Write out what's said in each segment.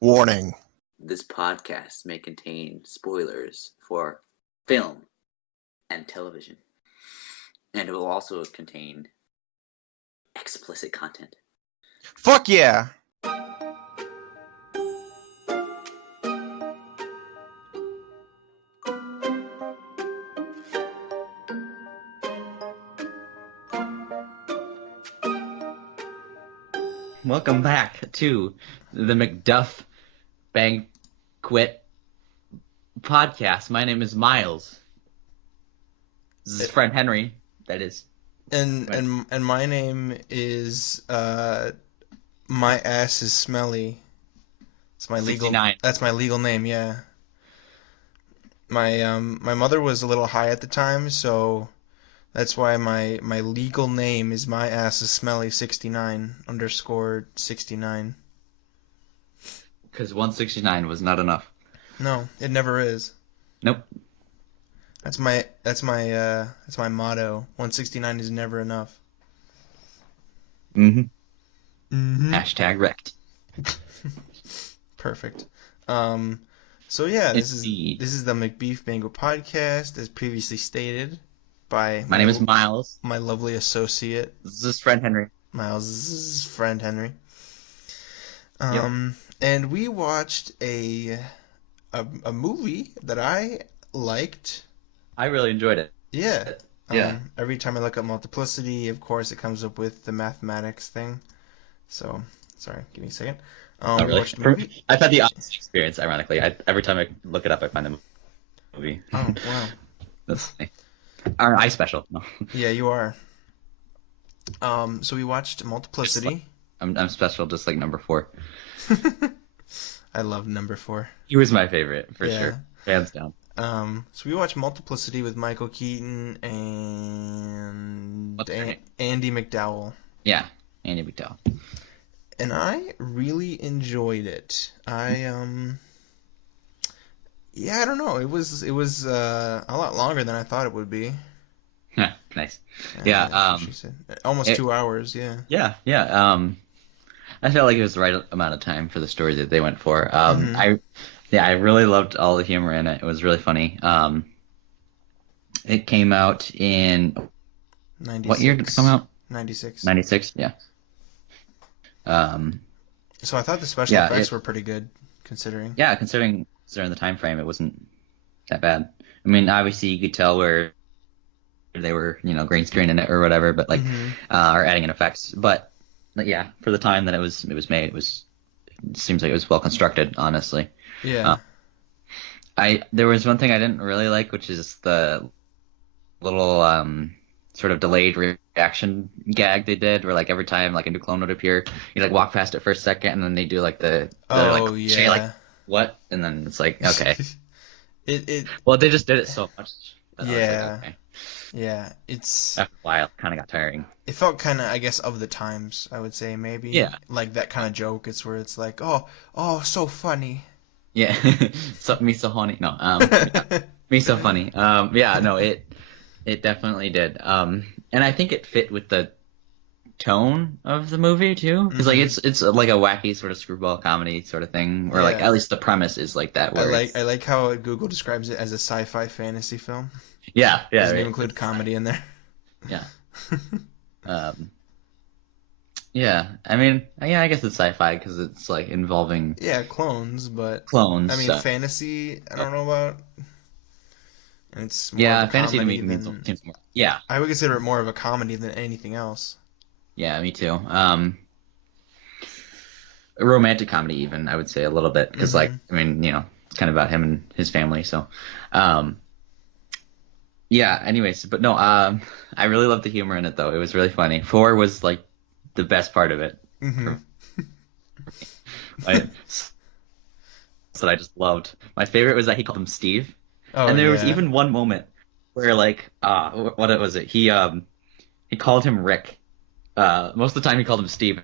Warning. This podcast may contain spoilers for film and television, and it will also contain explicit content. Fuck yeah! Welcome back to the Macbeef-Banquet podcast. My name is Miles. This is friend Henri. That is. And my name is my ass is smelly. It's my legal 69. That's my legal name, yeah. My mother was a little high at the time, so that's why my legal name is my ass is smelly 69 _ 69. Because 169 was not enough. No, it never is. Nope. That's my motto. 169 is never enough. Hashtag wrecked. Perfect. So yeah, this Indeed. is the Macbeef-Banquet podcast, as previously stated by My name is Miles. my lovely associate This is friend Henri. Miles' friend Henry. Yep. And we watched a movie that I liked. I really enjoyed it. Yeah. Yeah. Every time I look up Multiplicity, of course, it comes up with the mathematics thing. So, sorry, give me a second. Not we really. watched the movie. I've had the opposite experience, ironically. Every time I look it up, I find the movie. Oh, wow. That's our eye special. No. Yeah, you are. So we watched Multiplicity. I'm special, just like number 4. I love number 4. He was my favorite, for Yeah. sure. Hands down. So we watched Multiplicity with Michael Keaton and What's her name? Andy McDowell. Yeah, Andy McDowell. And I really enjoyed it. Yeah, I don't know. It was a lot longer than I thought it would be. Nice. That's Yeah, what she said. Almost 2 hours, yeah. Yeah. I felt like it was the right amount of time for the story that they went for. I really loved all the humor in it. It was really funny. It came out in 96. what year did it come out? 96. 96. Yeah. So I thought the special effects were pretty good, considering. Yeah, considering the time frame, it wasn't that bad. I mean, obviously you could tell where they were, green screen in it or whatever, but like, or adding in effects. But yeah, for the time that it was made, it seems like it was well constructed, honestly. Yeah. There was one thing I didn't really like, which is the little sort of delayed reaction gag they did, where like every time like a new clone would appear, you like walk past it for a second, and then they do like the yeah. like what, and then it's like okay. It Well, they just did it so much. That I was like, Yeah. okay. Yeah, it's After a while, it kind of got tiring. it felt kind of, I guess, of the times, I would say, maybe. Yeah. Like that kind of joke. It's where it's like, oh, so funny. Yeah, me so honey. No, me so funny. Yeah, no, it definitely did. And I think it fit with the tone of the movie too, because like it's like a wacky sort of screwball comedy sort of thing, or like Yeah. at least the premise is like that. Where I like how Google describes it as a sci-fi fantasy film. yeah, Doesn't right. even include comedy in there. Yeah. Yeah, I mean, yeah, I guess it's sci-fi because it's like involving Yeah, clones, but clones. I mean, so. fantasy, I don't know about. And it's more Yeah, of a fantasy to me comedy seems more. Yeah, I would consider it more of a comedy than anything else. yeah, me too. A romantic comedy even, I would say a little bit, because like, I mean, it's kind of about him and his family. So, yeah. Anyways, but no, I really loved the humor in it though. It was really funny. 4 was like the best part of it. That I just loved. My favorite was that he called him Steve. Oh, And there was yeah. even one moment where like what was it? He called him Rick. Most of the time he called him Steve.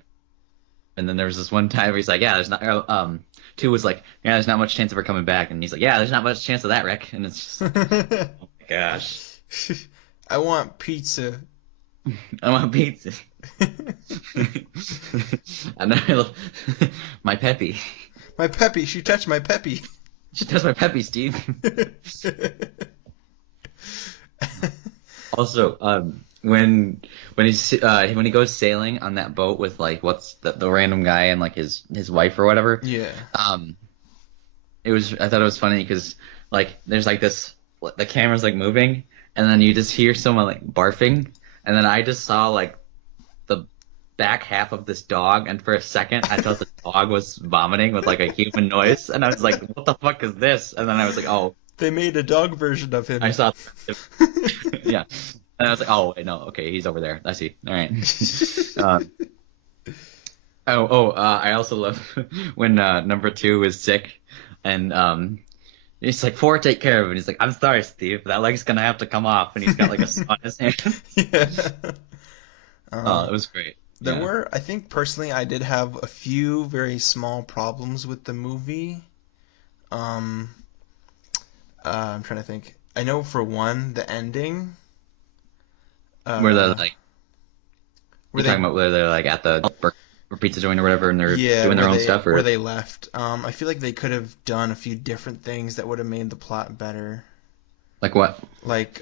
And then there was this one time where he's like, yeah, there's not 2 was like, yeah, there's not much chance of her coming back, and he's like, yeah, there's not much chance of that, Rick. And it's just oh my gosh. I want pizza. I want pizza. And then I love my Peppy. My Peppy, she touched my Peppy. She does my peppy, Steve. Also, when he goes sailing on that boat with like what's the random guy and like his wife or whatever. Yeah. I thought it was funny because like there's like the camera's like moving and then you just hear someone like barfing and then I just saw like the back half of this dog and for a second I thought the dog was vomiting with like a human noise and I was like, what the fuck is this? And then I was like, oh, They made a dog version of him. I saw. Yeah. And I was like, oh, wait, no, okay, he's over there. I see. All right. I also love when number 2 is sick and he's like, "Four, take care of it." And he's like, "I'm sorry, Steve, that leg's gonna have to come off." And he's got like a saw in his hand. Yeah. Oh, it was great. There Yeah. were, I think personally, I did have a few very small problems with the movie. I'm trying to think. I know for one, the ending. Where they're like, where you're they, talking about where they're like at the burger pizza joint or whatever, and they're yeah, doing their where own they, stuff, where or they left. I feel like they could have done a few different things that would have made the plot better. like what? Like,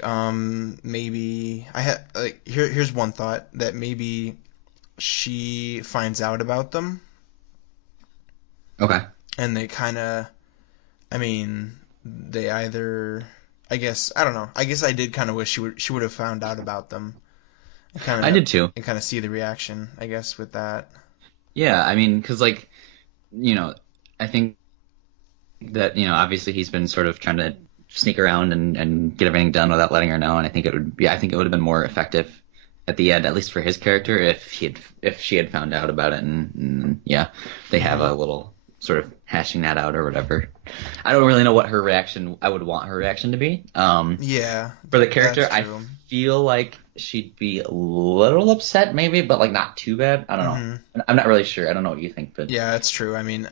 maybe I had like here's one thought that maybe she finds out about them, Okay. and they kind of, I mean, they either, I guess, I don't know. I guess I did kind of wish she would have found out about them. I did too. And kind of see the reaction, I guess, with that. Yeah, I mean, because like, I think that obviously he's been sort of trying to sneak around and get everything done without letting her know, and I think it would have been more effective at the end, at least for his character, if she had found out about it, and yeah, they have a little sort of hashing that out or whatever. I don't really know what her reaction. I would want her reaction to be. Yeah, For the character, that's true. I feel like she'd be a little upset, maybe, but like not too bad. I don't know. I'm not really sure. I don't know what you think, but Yeah, that's true. I mean,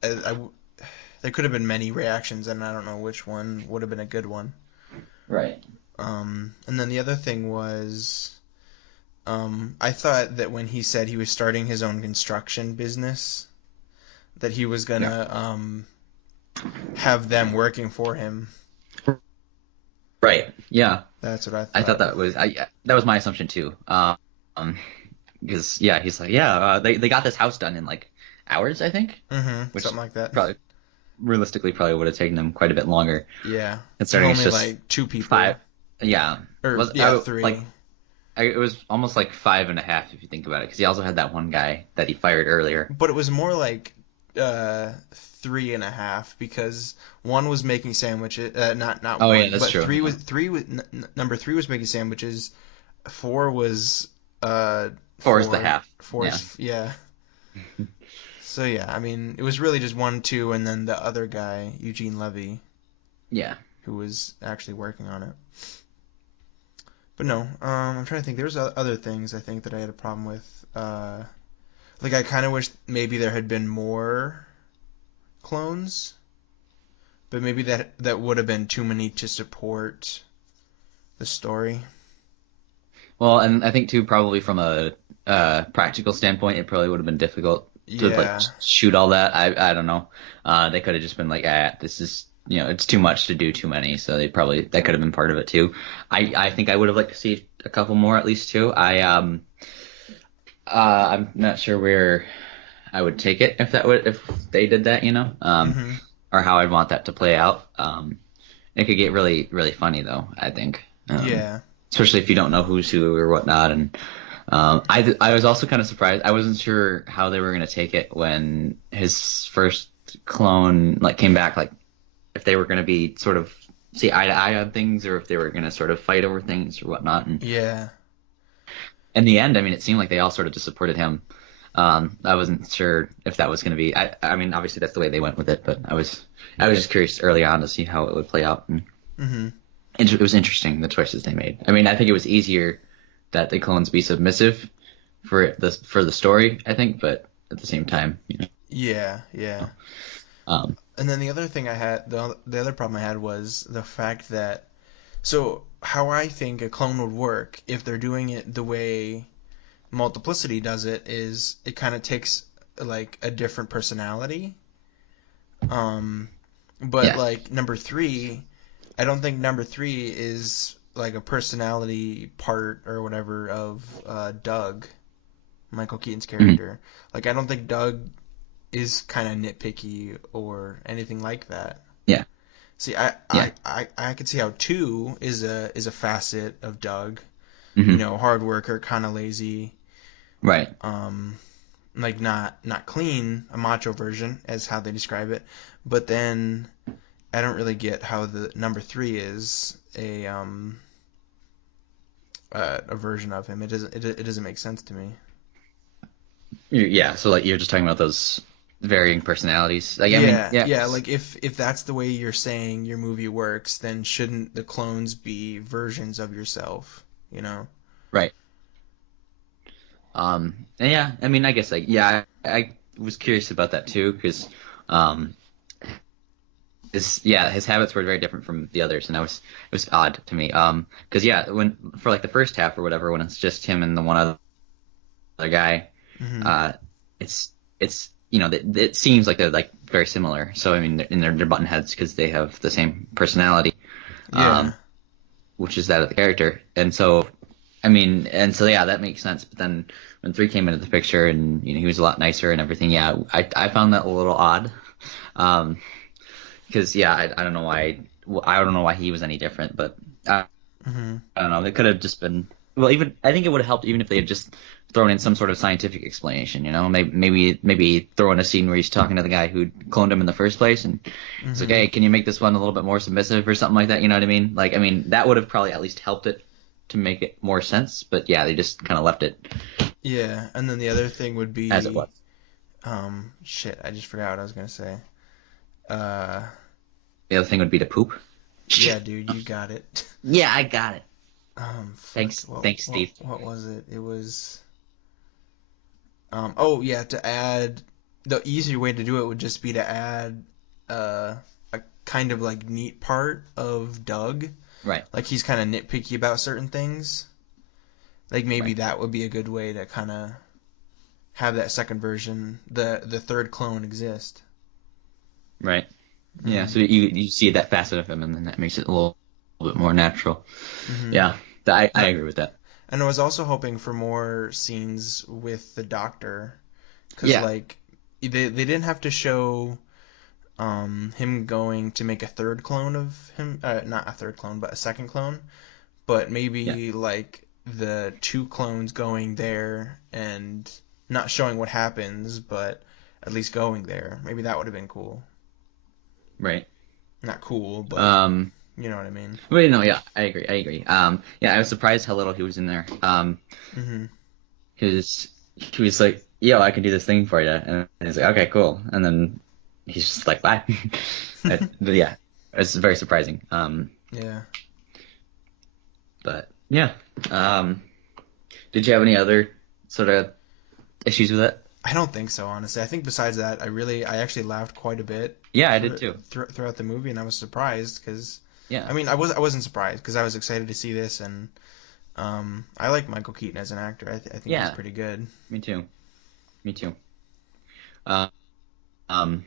there could have been many reactions, and I don't know which one would have been a good one. right. And then the other thing was, I thought that when he said he was starting his own construction business, that he was gonna have them working for him. Right. Yeah. That's what I thought. I thought that was my assumption too. Because yeah, he's like, they got this house done in like hours, I think. Which Something like that. Probably realistically would have taken them quite a bit longer. Yeah. Considering Only it's just like 2 people. 5. Yeah. Or 3. Like it was almost like 5.5 if you think about it, because he also had that one guy that he fired earlier. But it was more like 3.5 because one was making sandwiches. Not Oh, one, yeah, that's but true. number 3 was making sandwiches. 4 was 4 is the half. 4 is, yeah. So yeah, I mean, it was really just 1, 2, and then the other guy, Eugene Levy, Yeah. who was actually working on it. But no, I'm trying to think. There's other things I think that I had a problem with. Like I kind of wish maybe there had been more clones, but maybe that would have been too many to support the story. Well, and I think too, probably from a practical standpoint, it probably would have been difficult to Yeah. like shoot all that. I don't know. They could have just been like, this is it's too much to do too many. So that could have been part of it too. I think I would have liked to see a couple more at least too. I'm not sure where I would take it if they did that, or how I'd want that to play out. It could get really, really funny though, I think. Yeah. Especially if you don't know who's who or whatnot. And I was also kind of surprised. I wasn't sure how they were going to take it when his first clone like came back, like if they were going to be sort of see eye to eye on things, or if they were going to sort of fight over things or whatnot. And Yeah. in the end, I mean, it seemed like they all sort of just supported him. I wasn't sure if that was going to be. I mean, obviously that's the way they went with it, but I was just curious early on to see how it would play out. And it was interesting, the choices they made. I mean, I think it was easier that the clones be submissive for the story, I think, but at the same time, Yeah. Yeah. And then the other thing I had, the other problem I had was the fact that, so how I think a clone would work if they're doing it the way Multiplicity does it is it kind of takes like a different personality, But Yeah. like number three, I don't think number three is like a personality part or whatever of Doug, Michael Keaton's Mhm. character. Like I don't think Doug is kind of nitpicky or anything like that. Yeah. See, I, Yeah. I, I, I could see how two is a facet of Doug. You Hmm. know, hard worker, kind of lazy, Right. um, like not clean, a macho version, as how they describe it. But then I don't really get how the number three is a version of him. It doesn't make sense to me. Yeah. So like you're just talking about those varying personalities. Like I mean, Yeah, yeah. yeah. Like if that's the way you're saying your movie works, then shouldn't the clones be versions of yourself? You know? Right. And yeah. I mean, I guess like yeah. I was curious about that too because um, his habits were very different from the others, and it was odd to me. Because yeah, when for like the first half or whatever, when it's just him and the one other guy, Hmm. uh, it's it seems like they're like very similar. So I mean, they're button heads because they have the same personality, Yeah. um, which is that of the character. And so I mean, and so yeah, that makes sense. But then when three came into the picture, and he was a lot nicer and everything, yeah, I found that a little odd. Um, because yeah, I don't know why he was any different, but Hmm. I don't know. It could have just been well. Even I think it would have helped even if they had just thrown in some sort of scientific explanation. You know, maybe throw in a scene where he's talking to the guy who cloned him in the first place, and it's like, Hmm. hey, can you make this one a little bit more submissive or something like that? You know what I mean? Like, I mean, that would have probably at least helped it to make it more sense. But yeah, they just kind of left it Yeah. And then the other thing would as it be, was. shit, I just forgot what I was gonna say. Uh, The other thing would be to poop. yeah, dude, you got it. Yeah, I got it. Fuck. Thanks, What thanks, what Steve. what was it? It was. Oh yeah, to add the easier way to do it would just be to add a kind of like neat part of Doug. Right, Like he's kind of nitpicky about certain things. Like maybe right, that would be a good way to kind of have that second version, the third clone exist. right. Yeah, Hmm. so you see that facet of him, and then that makes it a little bit more natural. Hmm. Yeah, I And agree with that. and I was also hoping for more scenes with the Doctor, because Yeah, like they didn't have to show him going to make a third clone of him, not a third clone, but a second clone, but yeah, maybe like the two clones going there and not showing what happens, but at least going there. Maybe that would have been cool. right. Not cool, but Um, you know what I mean. wait, no, yeah, I agree, I agree. Yeah, I was surprised how little he was in there. Hmm. Because he was like, "Yo, I can do this thing for you," and he's like, "Okay, cool," and then he's just like, "Bye." But yeah, it's very surprising. Yeah. But yeah. Um, did you have any other sort of issues with it? I don't think so, honestly. I think besides that, I actually laughed quite a bit Yeah, I did too. throughout the movie, and I was surprised because, Yeah, I mean, I wasn't surprised because I was excited to see this, and I like Michael Keaton as an actor. I think he's yeah, pretty good. me too. Me too. Uh, um,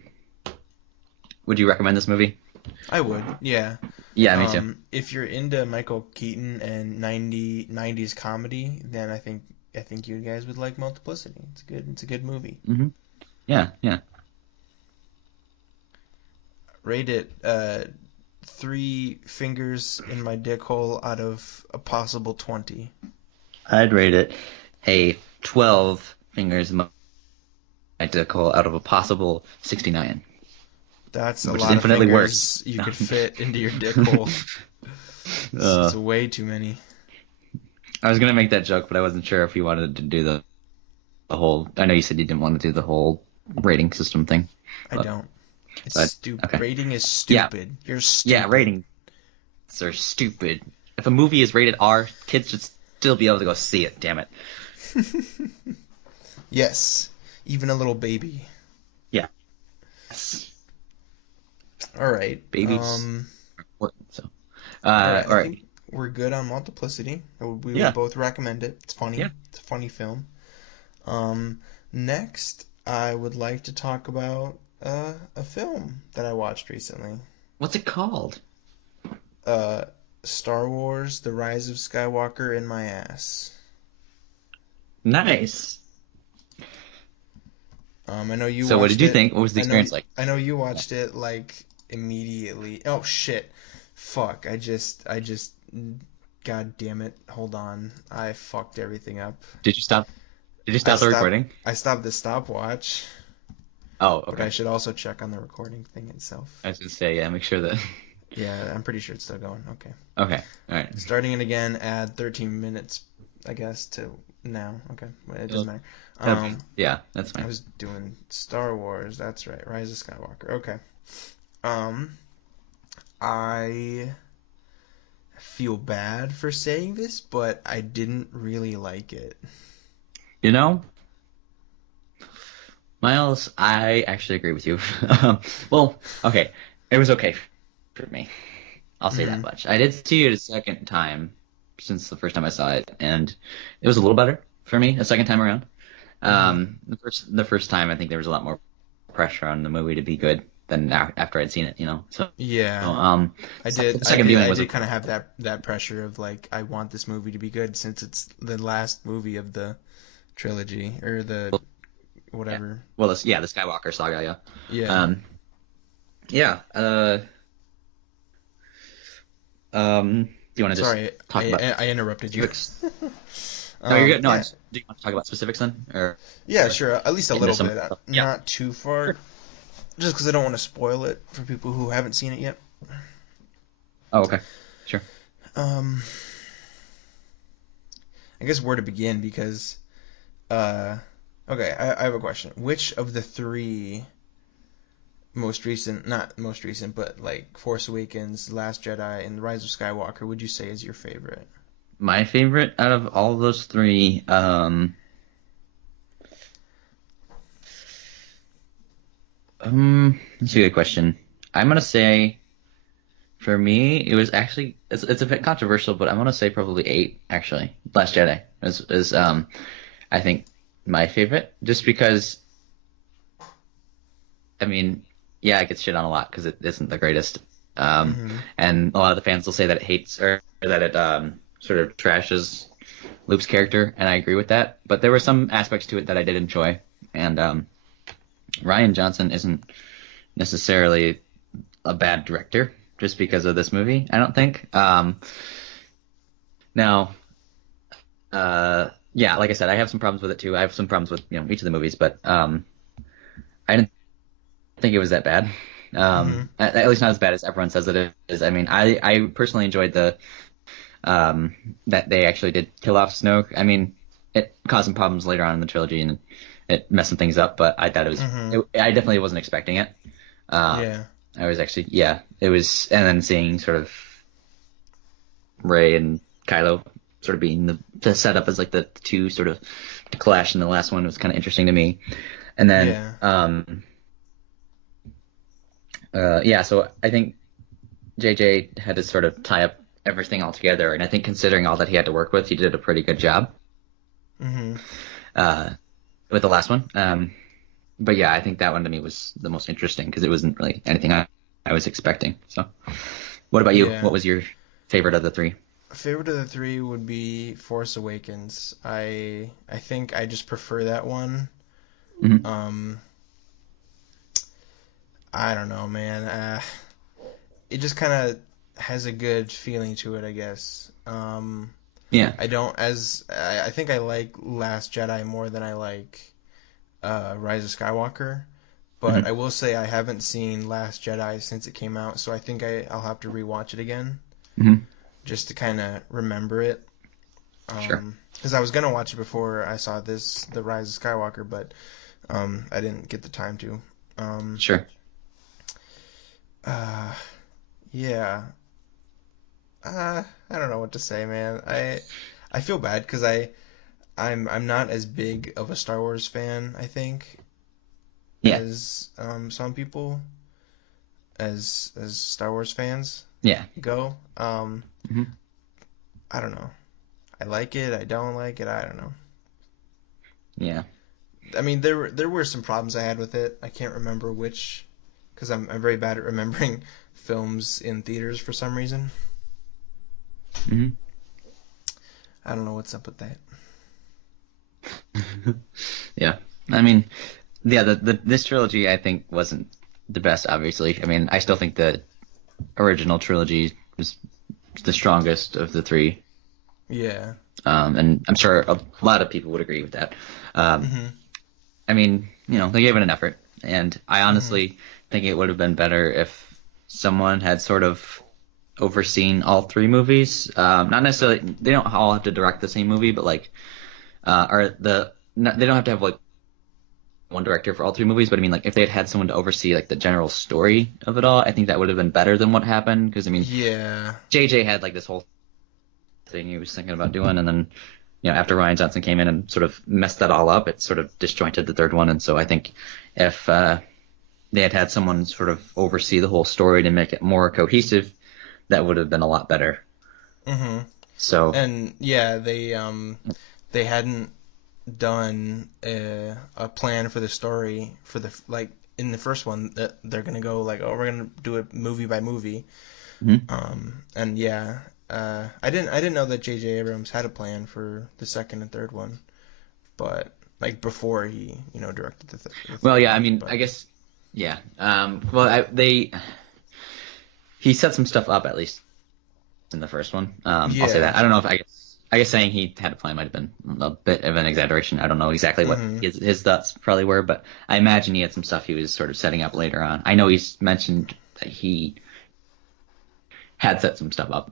would you recommend this movie? I would, yeah. Yeah, me too. If you're into Michael Keaton and 90s comedy, then I think you guys would like Multiplicity. It's a good movie. Hmm. Yeah, yeah. Rate it 3 fingers in my dick hole out of a possible 20. I'd rate it a 12 fingers identical out of a possible 69, That's a which is lot of infinitely worse. fingers you No. could fit into your dick hole. It's uh, way too many. I was gonna make that joke, but I wasn't sure if you wanted to do the whole. I know you said you didn't want to do the whole rating system thing, I but don't. It's but stupid. okay. Rating is Yeah, stupid. You're yeah. stupid. Ratings are stupid. If a movie is rated R, kids should still be able to go see it. Damn it. Yes, even a little baby. Yeah. All right. Babies are important. So, All right. I all think right. we're good on Multiplicity. We would Yeah. both recommend it. It's funny. Yeah. It's a funny film. Um, Next, I would like to talk about a film that I watched recently. What's it called? Uh, Star Wars: The Rise of Skywalker in my ass. Nice. I know you So what did watched you it. think? What was the I know experience like? I know you watched it like immediately. Oh shit. Fuck. I just God damn it. Hold on. I fucked everything up. Did you stop? Did you I stop the stopped recording? I stopped the stopwatch, Oh, but I okay. should also check on the recording thing itself. I was gonna say, yeah, make sure that. Yeah, I'm pretty sure it's still going. Okay. Okay, all right. Starting it again, add 13 minutes, I guess, to now. Okay. Well, it doesn't Well, matter. that'd be, yeah, that's I fine. was doing Star Wars. That's right. Rise of Skywalker. Okay. Um, I feel bad for saying this, but I didn't really like it. You know, Miles, I actually agree with you. Well, okay, it was okay for me. I'll say that Hmm. much. I did see it a second time since the first time I saw it, and it was a little better for me a second time around. Hmm. The first time, I think there was a lot more pressure on the movie to be good than after I'd seen it, you know. So, Yeah, the I second, did. the I second did. viewing I was did okay. kind of have that pressure of like I want this movie to be good since it's the last movie of the trilogy or the Well, yeah, whatever. well, the Skywalker saga, yeah. Yeah. Um, yeah. Do you want to just Sorry, talk about I interrupted you. specifics? No, you're good. No, Yeah. do you want to talk about specifics then, Yeah, or sure. At least a get into little some bit. stuff? Yeah. Not too far, Sure. just because I don't want to spoil it for people who haven't seen it yet. Oh, okay. Sure. Um, I guess where to begin because, uh, okay, I have a question. Which of the three most recent, not most recent, but like Force Awakens, Last Jedi, and The Rise of Skywalker would you say is your favorite? My favorite out of all of those three, that's a good question. I'm gonna say for me, it was actually it's a bit controversial, but I'm gonna say probably eight actually. Last Jedi is I think my favorite, just because I mean, yeah, it gets shit on a lot because it isn't the greatest. Um, Mm-hmm. and a lot of the fans will say that it hates or that it sort of trashes Luke's character, and I agree with that. But there were some aspects to it that I did enjoy, and Ryan Johnson isn't necessarily a bad director just because of this movie. I don't think. Now, yeah, like I said, I have some problems with it too. I have some problems with each of the movies, but I didn't think it was that bad. Mm-hmm. At least not as bad as everyone says it is. I mean, I personally enjoyed that they actually did kill off Snoke. I mean, it caused some problems later on in the trilogy and it messed some things up, but I thought Mm-hmm. I definitely wasn't expecting it. Uh, Yeah. I was actually, yeah, it was, and then seeing sort of Rey and Kylo sort of being the setup as like the two sort of to clash in the last one was kind of interesting to me. And then, Yeah. yeah, so I think JJ had to sort of tie up everything all together, and I think considering all that he had to work with, he did a pretty good job Mm-hmm. uh, with the last one. But yeah, I think that one to me was the most interesting because it wasn't really anything I was expecting. So, what about you? Yeah. What was your favorite of the three? Favorite of the three would be Force Awakens. I think I just prefer that one. Hmm. Um, I don't know, man. It just kind of has a good feeling to it, I guess. Yeah. I don't as I think I like Last Jedi more than I like Rise of Skywalker, but Hmm. I will say I haven't seen Last Jedi since it came out, so I think I'll have to rewatch it again Hmm. just to kind of remember it. Sure. Because I was gonna watch it before I saw The Rise of Skywalker, but I didn't get the time to. Um, Sure. uh, yeah, I don't know what to say, man. I feel bad because I'm not as big of a Star Wars fan, I think, Yeah. as some people as Star Wars fans Yeah. go. Hmm. I don't know. I like it. I don't like it. I don't know. Yeah. I mean, there were some problems I had with it. I can't remember which, because I'm very bad at remembering films in theaters for some reason. Hmm. I don't know what's up with that. Yeah. I mean, yeah, this trilogy I think wasn't the best, obviously. I mean, I still think the original trilogy was the strongest of the three. Yeah. And I'm sure a lot of people would agree with that. Um, Hmm. I mean, they gave it an effort, and I Hmm. honestly think it would have been better if someone had sort of overseen all three movies. Not necessarily, they don't all have to direct the same movie, but like, they don't have to have like one director for all three movies. But I mean, like, if they had had someone to oversee like the general story of it all, I think that would have been better than what happened. Because I mean, Yeah. JJ had like this whole thing he was thinking about doing, and then after Ryan Johnson came in and sort of messed that all up, it sort of disjointed the third one. And so I think if they had had someone sort of oversee the whole story to make it more cohesive, that would have been a lot better. Hmm. So And yeah, they hadn't done a plan for the story for the like in the first one that they're gonna go like, oh, we're gonna do it movie by movie. mhm. And yeah, I didn't know that J.J. Abrams had a plan for the second and third one, but like before he directed the Well, third yeah, I one, mean, but I guess, yeah. Well, he set some stuff up at least in the first one. I'll say that. yeah. I don't know if I guess saying he had a plan might have been a bit of an exaggeration. I don't know exactly what Hmm. his thoughts probably were, but I imagine he had some stuff he was sort of setting up later on. I know he's mentioned that he had set some stuff up.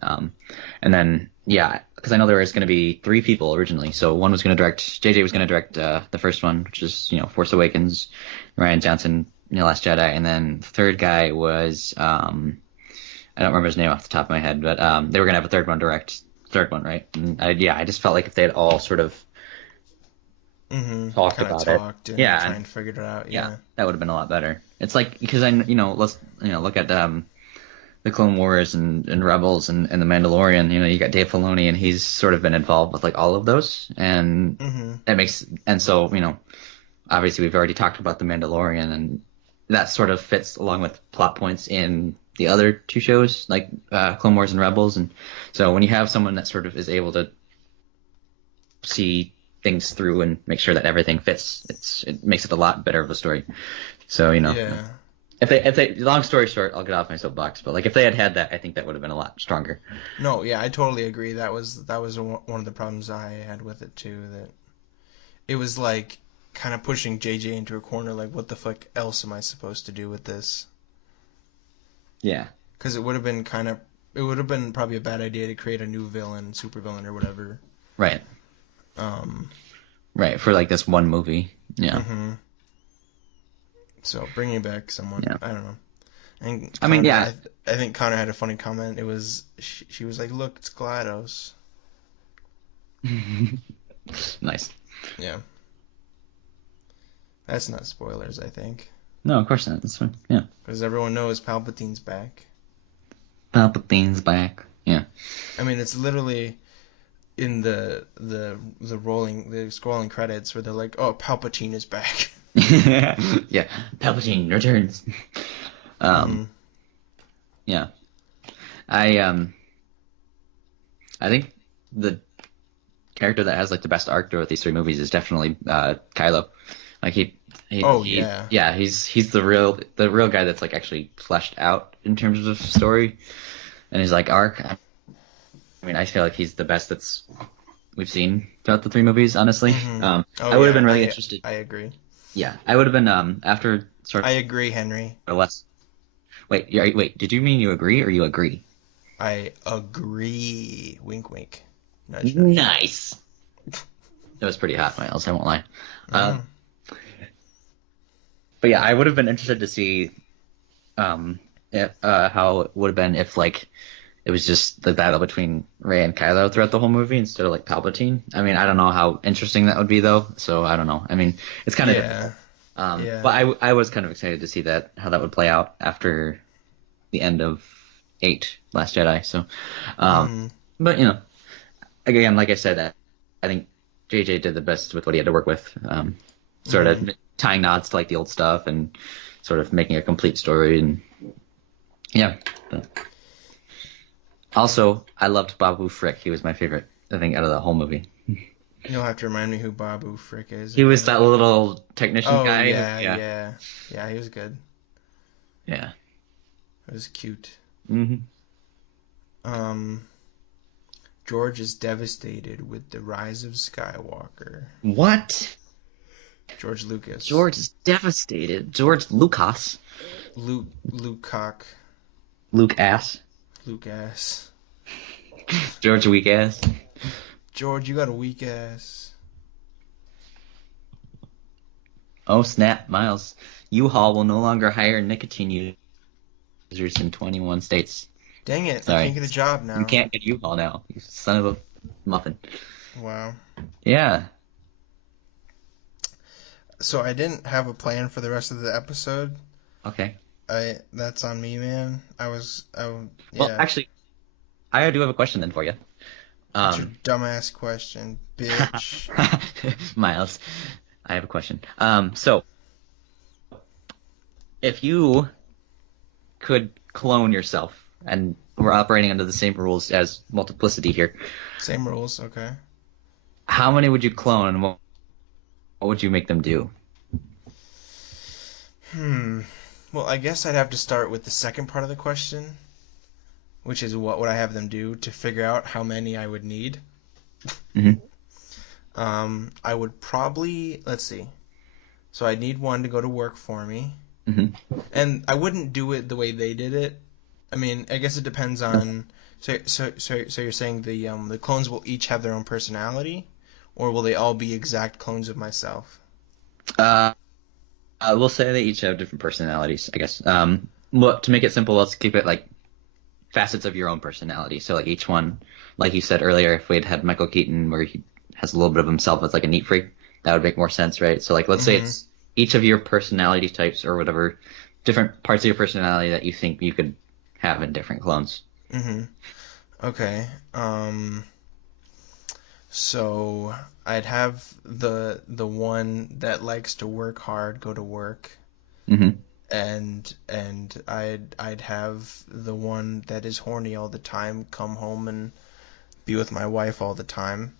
And then yeah, because I know there was going to be three people originally. So one was going to direct, JJ was going to direct the first one, which is Force Awakens, Ryan Johnson, Last Jedi, and then the third guy was I don't remember his name off the top of my head, but they were going to have a third one, right? And I just felt like if they had all sort of talked Kind of about it, talked and yeah, trying and to figure it out. yeah, Yeah. that would have been a lot better. It's like because let's look at the Clone Wars and Rebels and the Mandalorian. You got Dave Filoni, and he's sort of been involved with like all of those, and Hmm. so obviously we've already talked about the Mandalorian, and that sort of fits along with plot points in the other two shows like Clone Wars and Rebels, and so when you have someone that sort of is able to see things through and make sure that everything fits, it makes it a lot better of a story. So Yeah. if they long story short, I'll get off my soapbox, but like if they had had that, I think that would have been a lot stronger. No, yeah, I totally agree. That was one of the problems I had with it too. That it was like kind of pushing JJ into a corner. Like, what the fuck else am I supposed to do with this? Yeah. Because it would have been probably a bad idea to create a new villain, supervillain, or whatever. Right. Um. Right. For like this one movie. Yeah. Hmm. So bringing back someone, Yeah. I don't know. And I mean, Connor, yeah. I think Connor had a funny comment. It was she was like, "Look, it's GLaDOS." Nice. Yeah, that's not spoilers, I think, No, of course not. That's fine. Yeah. because everyone knows Palpatine's back. Palpatine's back. Yeah. I mean, it's literally in the scrolling credits where they're like, "Oh, Palpatine is back." Yeah. Palpatine returns. Hmm. Yeah. I think the character that has like the best arc throughout these three movies is definitely Kylo. Like Oh yeah. yeah, he's the real guy that's like actually fleshed out in terms of story and his like arc. I mean, I feel like he's the best that's we've seen throughout the three movies, honestly. Hmm. Oh I would have yeah. been really I interested. I agree. Yeah, I would have been after sort I agree, Henry. of less. Wait, did you mean you agree or you agree? I agree. Wink, wink. Nudge, nudge. Nice. It was pretty hot, Miles. I won't lie. Uh, Mm. but yeah, I would have been interested to see how it would have been if like it was just the battle between Rey and Kylo throughout the whole movie instead of like Palpatine. I mean, I don't know how interesting that would be though. So I don't know. I mean, it's kind of Yeah. Yeah. but I was kind of excited to see how that would play out after the end of 8 Last Jedi. So, Mm. but again, like I said, I think JJ did the best with what he had to work with. sort Mm-hmm. of tying knots to like the old stuff and sort of making a complete story. And yeah. But also, I loved Babu Frick. He was my favorite, I think, out of the whole movie. You'll have to remind me who Babu Frick is He was again. that little technician Oh guy. yeah, Yeah. yeah, yeah. He was good. Yeah. It was cute. hmm Um, George is devastated with the Rise of Skywalker. What? George Lucas. George is devastated. George Lucas. Luke Cock. Luke ass. Luke ass. George weak ass. George, you got a weak ass. Oh snap, Miles. U-Haul will no longer hire nicotine users in 21 states. Dang it, I Sorry. can't get a job now. You can't get U-Haul now. You son of a muffin. Wow. Yeah. So I didn't have a plan for the rest of the episode. Okay. That's on me, man. Well, Yeah. actually, I do have a question then for you. What's your dumbass question, bitch? Miles, I have a question. So if you could clone yourself, and we're operating under the same rules as multiplicity here, Same rules, okay. how many would you clone, and what would you make them do? Well, I guess I'd have to start with the second part of the question, which is what would I have them do to figure out how many I would need. Mhm. I would probably, let's see. So I'd need one to go to work for me, Mhm. and I wouldn't do it the way they did it. I mean, I guess it depends on. So you're saying the clones will each have their own personality, or will they all be exact clones of myself? We'll say they each have different personalities, I guess. Well, to make it simple, let's keep it like facets of your own personality. So like each one, like you said earlier, if we'd had Michael Keaton where he has a little bit of himself as like a neat freak, that would make more sense, right? So like let's say it's each of your personality types or whatever, different parts of your personality that you think you could have in different clones. Mm-hmm. Okay. So I'd have the one that likes to work hard go to work, hmm and I'd have the one that is horny all the time come home and be with my wife all the time.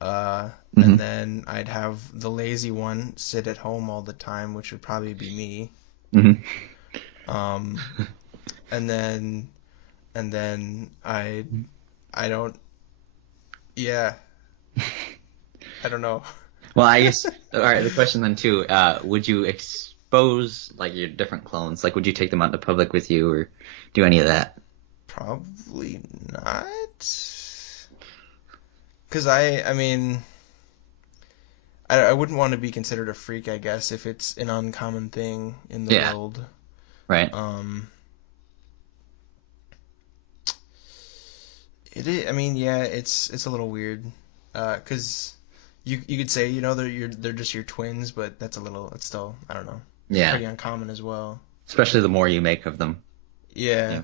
And then I'd have the lazy one sit at home all the time, which would probably be me. hmm Um, and then I don't, yeah, I don't know. Well, I guess, all right, the question then too, would you expose like your different clones? Like would you take them out in the public with you or do any of that? Probably not. Because I mean, I wouldn't want to be considered a freak, I guess, if it's an uncommon thing in the Yeah. world. Right. It is, I mean, yeah, it's a little weird. 'Cause you could say, they're just your twins, but it's still, I don't know. Yeah. Pretty uncommon as well. Especially the more you make of them. Yeah. Yeah.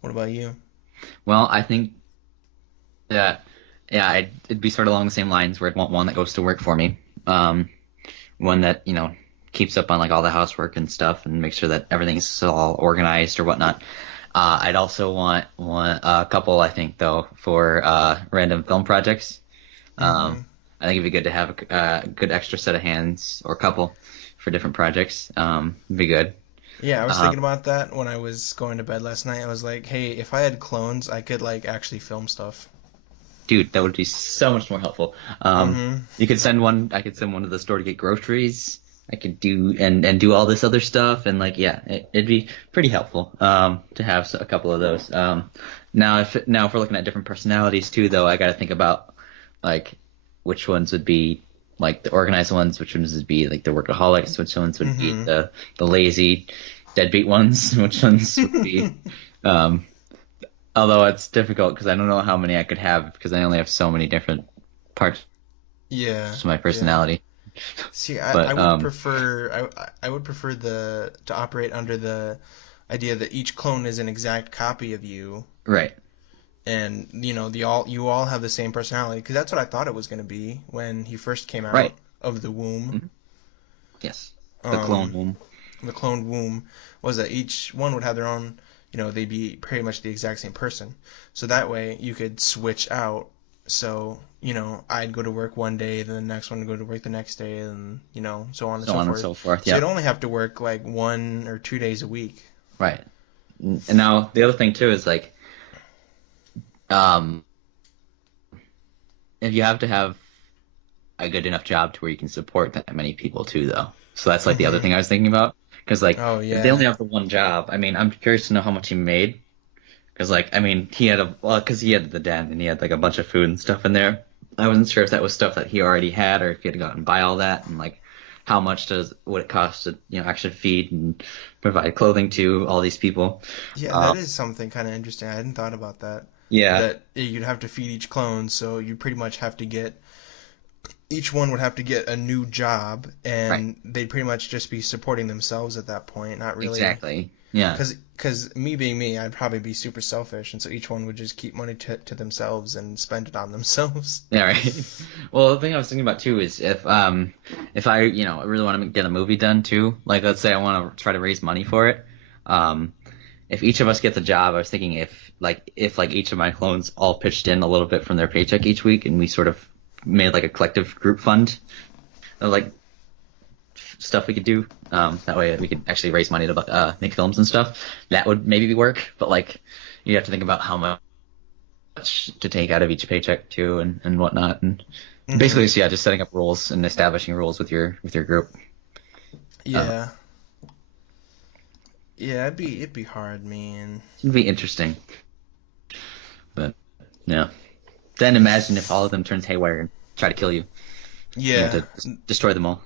What about you? Well, I think that, yeah, it'd be sort of along the same lines where I'd want one that goes to work for me. One that, keeps up on like all the housework and stuff and makes sure that everything's all organized or whatnot. I'd also want a couple, I think, though, for random film projects. I think it'd be good to have a good extra set of hands or couple for different projects. It'd be good. Yeah, I was thinking about that when I was going to bed last night. I was like, hey, if I had clones, I could like actually film stuff. Dude, that would be so much more helpful. You could send one. I could send one to the store to get groceries. I could do and do all this other stuff, and like, yeah, it'd be pretty helpful to have a couple of those. Now if we're looking at different personalities too, though, I got to think about like which ones would be like the organized ones, which ones would be like the workaholics, which ones would be the lazy deadbeat ones, which ones would be. Although it's difficult because I don't know how many I could have because I only have so many different parts Yeah. of my personality. See, But, I would prefer I would prefer to operate under the idea that each clone is an exact copy of you, Right. and you all have the same personality, because that's what I thought it was going to be when he first came out Right. of the womb. Mhm. Yes. The clone Um, womb. the cloned womb was that each one would have their own, they'd be pretty much the exact same person. So that way you could switch out. So, I'd go to work one day, then the next one would go to work the next day, and, so on and So so on and forth. so forth. So you'd Yep. only have to work like 1 or 2 days a week. Right. And now the other thing too is like, um, if you have to have a good enough job to where you can support that many people too, though. So that's like the other Hmm. thing I was thinking about. Because like, Oh, if they only yeah. have the one job, I mean, I'm curious to know how much he made. Because like, I mean, because he had the den and he had like a bunch of food and stuff in there. I wasn't sure if that was stuff that he already had or if he had to go out and buy all that and like, how much would it cost to actually feed and provide clothing to all these people. Yeah, Uh, that is something kind of interesting. I hadn't thought about that. yeah, That you'd have to feed each clone, so you pretty much have to get each one would have to get a new job, right, and they'd pretty much just be supporting themselves at that point, not really. exactly, yeah. Because me being me, I'd probably be super selfish, and so each one would just keep money to themselves and spend it on themselves. Yeah, right. Well, the thing I was thinking about too is if I really want to get a movie done too, like let's say I want to try to raise money for it, um if each of us gets a job, I was thinking if each of my clones all pitched in a little bit from their paycheck each week and we sort of made like a collective group fund of like stuff we could do, that way we could actually raise money to make films and stuff. That would maybe work, but like you have to think about how much to take out of each paycheck too and whatnot, and Hmm. basically so yeah, just setting up rules and establishing rules with your group. uh, Yeah, yeah, it'd be hard, man. it'd be interesting, but yeah, then imagine if all of them turns haywire and try to kill you. You have Yeah, to destroy them all.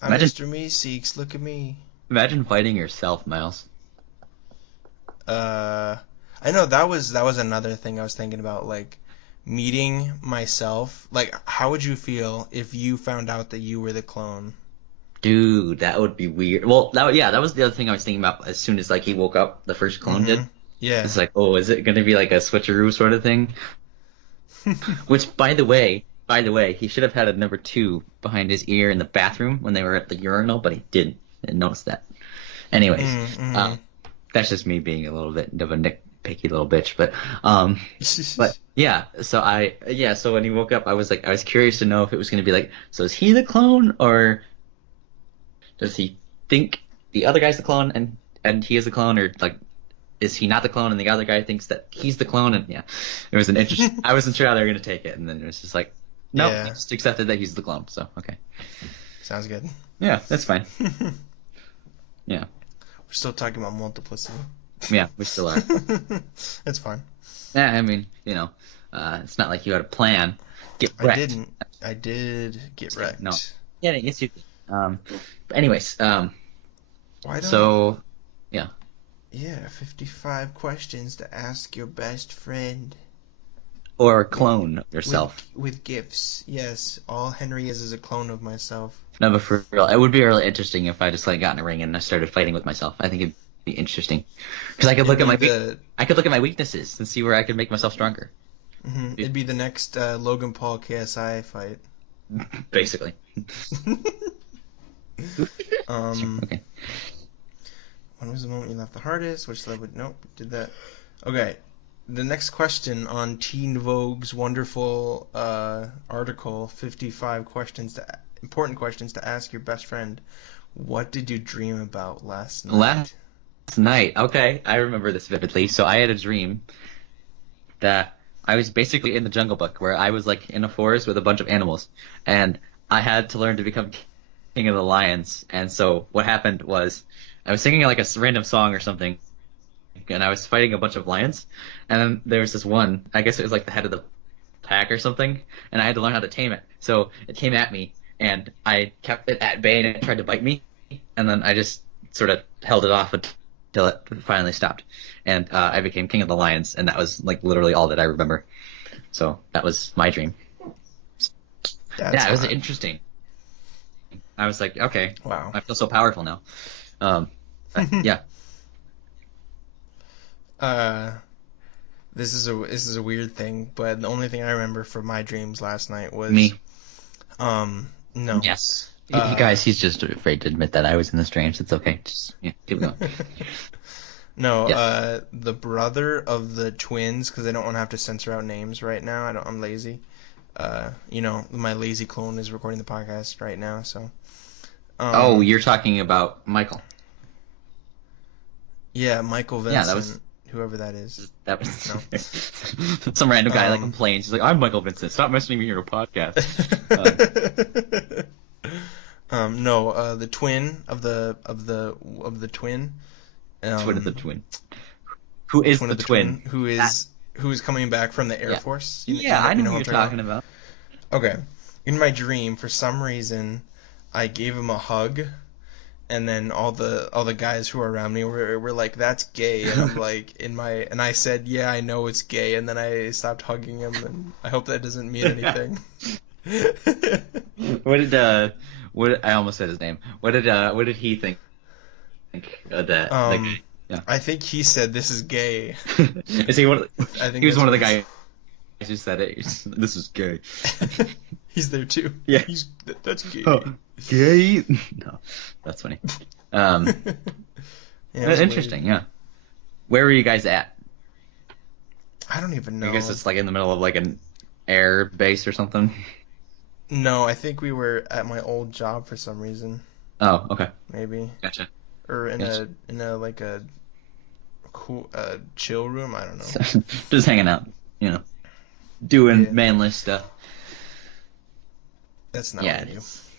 I'm imagine Mr. Meeseeks. Look at me. imagine fighting yourself, Miles. Uh, I know that was another thing I was thinking about, like meeting myself. Like, how would you feel if you found out that you were the clone? Dude, that would be weird. Well, that was the other thing I was thinking about as soon as like he woke up, the first clone Hmm. did. Yeah. It's like, oh, is it gonna be like a switcheroo sort of thing? Which, by the way, he should have had a number two behind his ear in the bathroom when they were at the urinal, but he didn't. Didn't notice that. Anyways, Mm-hmm. um, that's just me being a little bit of a nitpicky little bitch. But yeah. So when he woke up, I was curious to know if it was going to be like, so is he the clone or does he think the other guy's the clone and he is the clone, or like is he not the clone and the other guy thinks that he's the clone? And yeah, it was an interest. I wasn't sure how they were going to take it, and then it was just like, nope, he Yeah, just accepted that he's the clone. So okay, sounds good. yeah, that's fine. We're Yeah, still talking about multiplicity. yeah, we still are. That's fine. Yeah, I mean, it's not like you had a plan. Get I wrecked. didn't. I did get No. wrecked. Yeah, yes, you did. But anyways, Why don't? so yeah, Yeah, 55 questions to ask your best friend or with clone with yourself. with gifts. Yes, all Henry is a clone of myself. No, but for real, it would be really interesting if I just like got in a ring and I started fighting with myself. I think it'd be interesting because It'd be the I could look at my weaknesses and see where I could make myself stronger. it'd be the next Logan Paul KSI fight. Basically. um, Okay. when was the moment you laughed the hardest? Which celebrity? Nope, did that. Okay, the next question on Teen Vogue's wonderful article, 55 important questions to ask your best friend. What did you dream about last Last night? night, okay, I remember this vividly. So I had a dream that I was basically in the Jungle Book where I was like in a forest with a bunch of animals and I had to learn to become king of the lions. And so what happened was I was singing like a random song or something and I was fighting a bunch of lions. And then there was this one, I guess it was like the head of the pack or something, and I had to learn how to tame it. So it came at me and I kept it at bay and it tried to bite me. And then I just sort of held it off until it finally stopped. And I became king of the lions, and that was like literally all that I remember. So that was my dream. That's Yeah, it was hot. interesting. I was like, okay, Wow. I feel so powerful now. Um, yeah, uh, this is a weird thing, but the only thing I remember from my dreams last night was Me. no. Yes. You Uh guys, he's just afraid to admit that I was in the streams. It's okay. Just keep going. No, Yes. the brother of the twins, because I don't want to have to censor out names right now. I'm lazy. My lazy clone is recording the podcast right now, so. Oh, you're talking about Michael. Yeah, Michael Yeah, Vincent, whoever that is. that was No. some random guy that Um, complains. He's like, "I'm Michael Vincent. Stop messaging me in your podcast." No, the twin of the twin. Twin of the twin. Who is Twin the of the twin? twin who is coming back from the Air Yeah. Force. Yeah, I know who who you're I'm talking about. Okay. In my dream, for some reason, I gave him a hug, and then all the guys who were around me were like, "That's gay," and I'm like, and I said, "Yeah, I know it's gay," and then I stopped hugging him, and I hope that doesn't mean anything. What I almost said his name. What did he think of that? Yeah. I think he said this is gay. Is he one? I think He was that's one of the what guys who said it. This is gay. He's there too. Yeah. That's gay. Oh, gay? No, that's funny. Yeah, That's it's interesting. Yeah. Where were you guys at? I don't even know. I guess it's like in the middle of like an air base or something. No, I think we were at my old job for some reason, Oh, okay, maybe, gotcha. or in Gotcha. a like a cool chill room. I don't know. Just hanging out, doing Yeah. manless stuff. That's not Yeah, what I it do. is.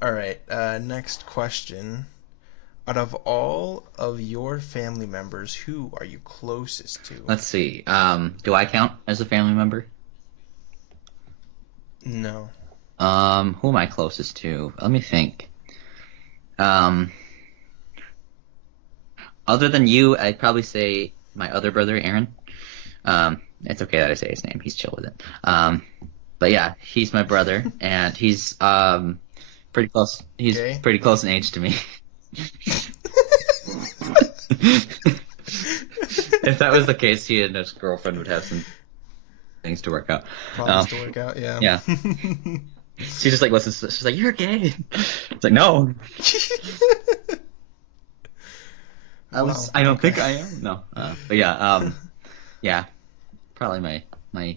All right. Next question. Out of all of your family members, who are you closest to? Let's see. Do I count as a family member? No. Who am I closest to? Let me think. Other than you, I'd probably say my other brother, Aaron. It's okay that I say his name. He's chill with it. But yeah, he's my brother, and he's pretty close. He's Gay? pretty close in age to me. If that was the case, he and his girlfriend would have some things to work out. Probably still work out. Yeah. yeah. She just like listens. She's like, "You're gay." It's like, no. Wow, I don't okay. think I am. No. But yeah. Yeah. Probably my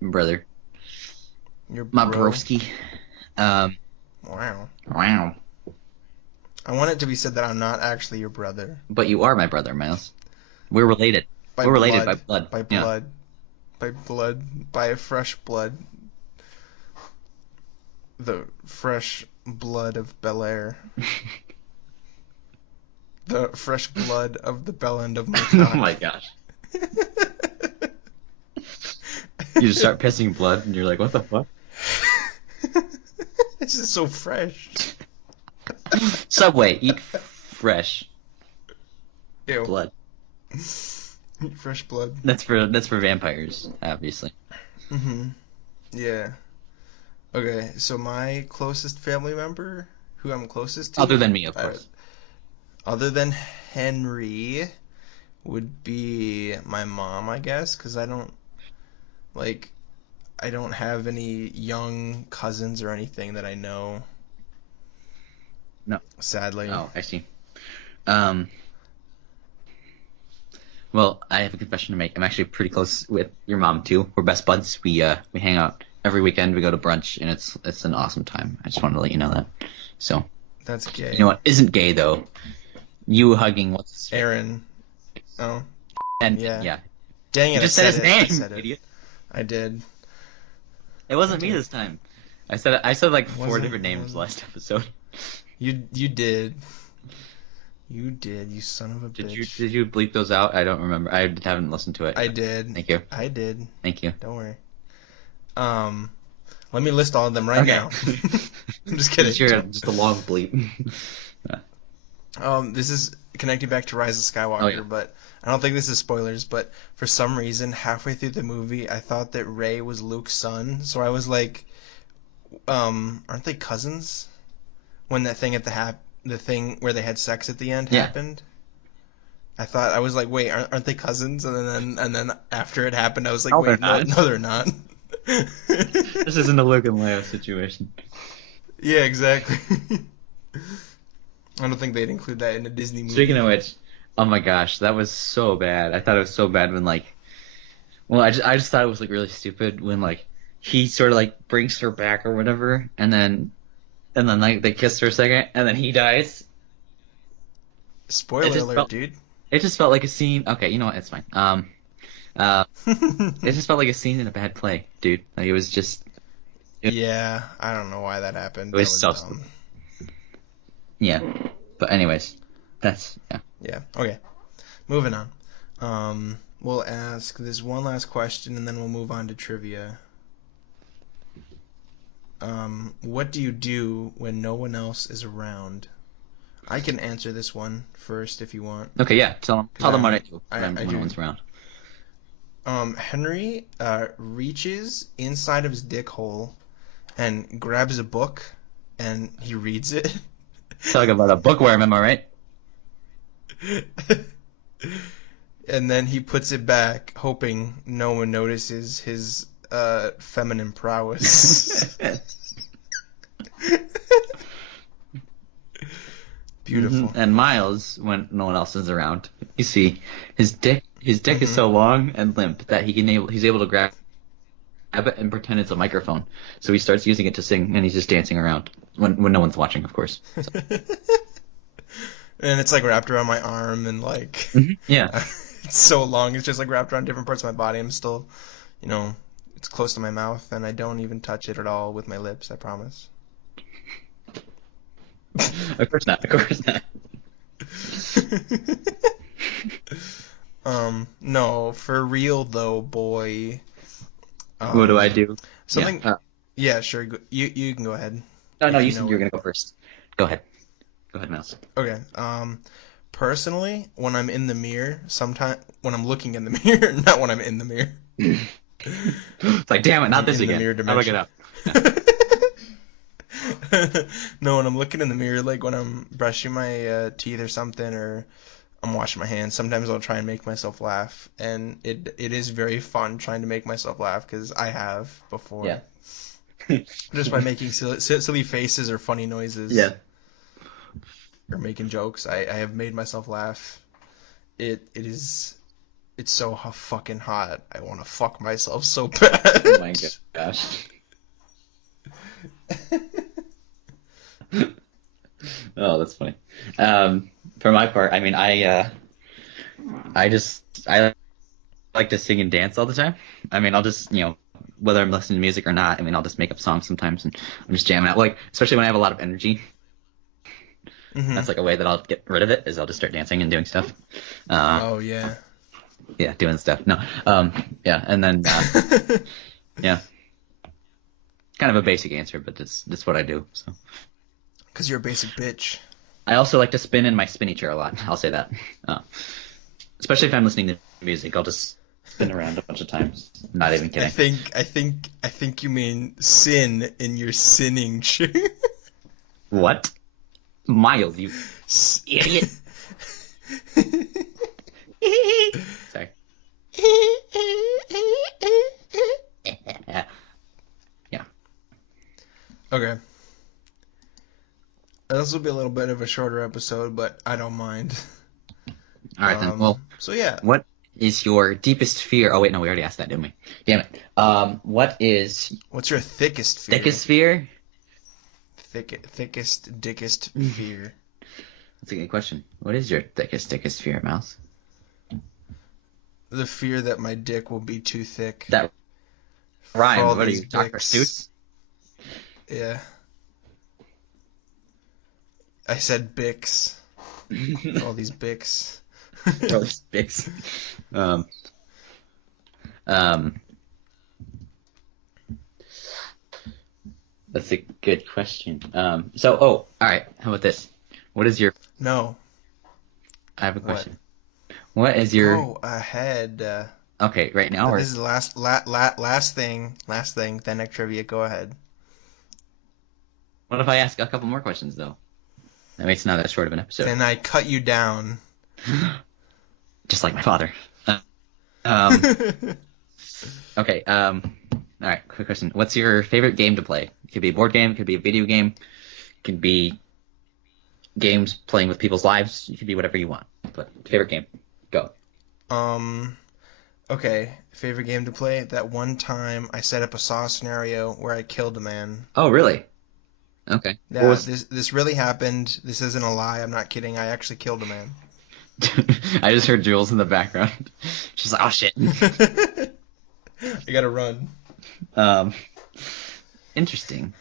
brother, Your my bro. broski. Wow. Wow. I want it to be said that I'm not actually your brother. But you are my brother, Miles. We're related. By We're related by blood. blood. By Yeah. blood. By blood. By fresh blood. The fresh blood of Bel Air. The fresh blood of the bell end of my cock. Oh my gosh. You just start pissing blood, and you're like, "What the fuck?" It's just so fresh. Subway, eat fresh Ew. blood. Fresh blood. That's for vampires, obviously. Mm-hmm. Yeah. Okay, so my closest family member, who I'm closest to, Other than me, of course. other than Henri, would be my mom, I guess, because I don't have any young cousins or anything that I know. No. Sadly. Oh, I see. Well, I have a confession to make. I'm actually pretty close with your mom too. We're best buds. We hang out every weekend. We go to brunch, and it's an awesome time. I just wanted to let you know that. So, That's gay. you know what isn't gay though? You hugging what's his face? Aaron. Oh. And Yeah. Dang You it, just I said his it. I name, said it. idiot. I did. It wasn't me this time. I said like four Wasn't- different names wasn't- last episode. You did. You did, you son of a bitch. Did you bleep those out? I don't remember. I haven't listened to it. I did. Thank you. I did. Thank you. Don't worry. Let me list all of them right Okay. now. I'm just kidding. Just a long bleep. This is connecting back to Rise of Skywalker, Oh, yeah. but I don't think this is spoilers, but for some reason, halfway through the movie, I thought that Rey was Luke's son, so I was like, aren't they cousins? When that thing at the thing where they had sex at the end Yeah. happened? I was like, wait, aren't they cousins? And then after it happened, I was like, No, they're wait, no, not. no, they're not. This isn't a Luke and Leia situation. Yeah, exactly. I don't think they'd include that in a Disney movie. Speaking of which, oh my gosh, that was so bad. I thought it was so bad when well, I just thought it was like really stupid when like he sort of like brings her back or whatever, and then like they kiss for a second, and then he dies. Spoiler alert, Felt, dude. it just felt like a scene. Okay, you know what? It's fine. It just felt like a scene in a bad play, dude. Like it was just. Yeah, I don't know why that happened. It was That so was dumb. Yeah, but anyways, that's yeah. Yeah. Okay. Moving on. We'll ask this one last question and then we'll move on to trivia. What do you do when no one else is around? I can answer this one first if you want. Okay, yeah. Tell them what I do I when do. no one's around. Henry reaches inside of his dick hole and grabs a book and he reads it. Talk about a bookworm, am I right? And then he puts it back, hoping no one notices his feminine prowess. Beautiful. Mm-hmm. And Miles, when no one else is around, you see his dick is so long and limp that he's able to grab it and pretend it's a microphone. So he starts using it to sing, and he's just dancing around when no one's watching, of course. So. And it's like wrapped around my arm and like Mm-hmm. Yeah. it's so long. It's just like wrapped around different parts of my body. I'm still, it's close to my mouth, and I don't even touch it at all with my lips. I promise. Of course not. Of course not. No, for real though, boy. What do I do? Something. Yeah, Yeah, sure. You can go ahead. no, if you you said know you were it. gonna go first. Go ahead, Mouse. Okay. Personally, when I'm in the mirror, when I'm looking in the mirror, not when I'm in the mirror. It's like, damn it, not I'm this in the again. mirror I'll look it dimension. up. No, when I'm looking in the mirror, like when I'm brushing my teeth or something, or I'm washing my hands, sometimes I'll try and make myself laugh, and it is very fun trying to make myself laugh because I have before. Yeah. Just by making silly faces or funny noises. Yeah. Or making jokes, I have made myself laugh. It's so fucking hot. I want to fuck myself so bad. Oh my gosh. Oh, that's funny. For my part, I mean, I like to sing and dance all the time. I mean, I'll just, whether I'm listening to music or not, I mean, I'll just make up songs sometimes and I'm just jamming out. Like, especially when I have a lot of energy. Mhm. That's like a way that I'll get rid of it, is I'll just start dancing and doing stuff. Oh yeah. Yeah, doing stuff. No, yeah, and then yeah, kind of a basic answer, but that's what I do. So. Because you're a basic bitch. I also like to spin in my spinny chair a lot. I'll say that. Especially if I'm listening to music, I'll just spin around a bunch of times. Not even kidding. I think you mean sin in your sinning chair. What? Miles, you idiot. Sorry. Yeah. Okay. This will be a little bit of a shorter episode, but I don't mind. All right then. Well, so yeah. what is your deepest fear? Oh wait, no, we already asked that, didn't we? Damn it. What's your thickest fear? Thickest fear? Thickest, dickest fear. That's a good question. What is your thickest fear, Mouse? The fear that my dick will be too thick. That for rhymes. all What are these you, Dr. dicks. Seuss? Yeah. I said Bix. All these Bix. Oh, it's Bix. That's a good question. All right. How about this? What is your? No. I have a question. What is your? Go ahead. Okay, right now. Or... This is the last thing. Then Actrivia, go ahead. What if I ask a couple more questions though? That makes it not that short of an episode. Then I cut you down. just like my father. Um, okay. All right. Quick question. What's your favorite game to play? It could be a board game. It could be a video game. It could be games playing with people's lives. It could be whatever you want. But favorite game. Go. Um, okay, favorite game to play? That one time I set up a Saw scenario where I killed a man. Oh, really? Okay. What Yeah, was... this really happened. This isn't a lie. I'm not kidding. I actually killed a man. I just heard Jules in the background. She's like, oh shit. I gotta run. Um, interesting.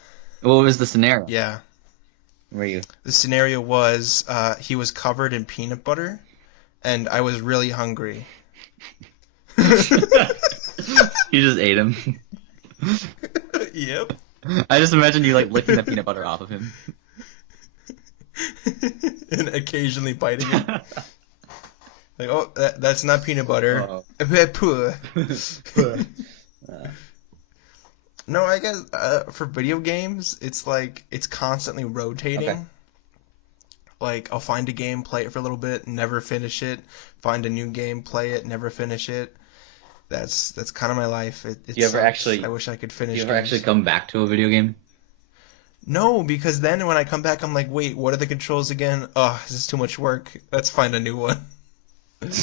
What was the scenario? Yeah. Were you? The scenario was he was covered in peanut butter, and I was really hungry. You just ate him. Yep. I just imagine you like licking the peanut butter off of him. And occasionally biting it. Like, oh, that's not peanut butter. Oh. Puh. No, I guess for video games, it's like it's constantly rotating. Okay. Like I'll find a game, play it for a little bit, never finish it. Find a new game, play it, never finish it. That's kind of my life. It Do you ever sucks. actually? I wish I could Do finish you ever games. actually come back to a video game? No, because then when I come back, I'm like, wait, what are the controls again? Oh, this is too much work. Let's find a new one. It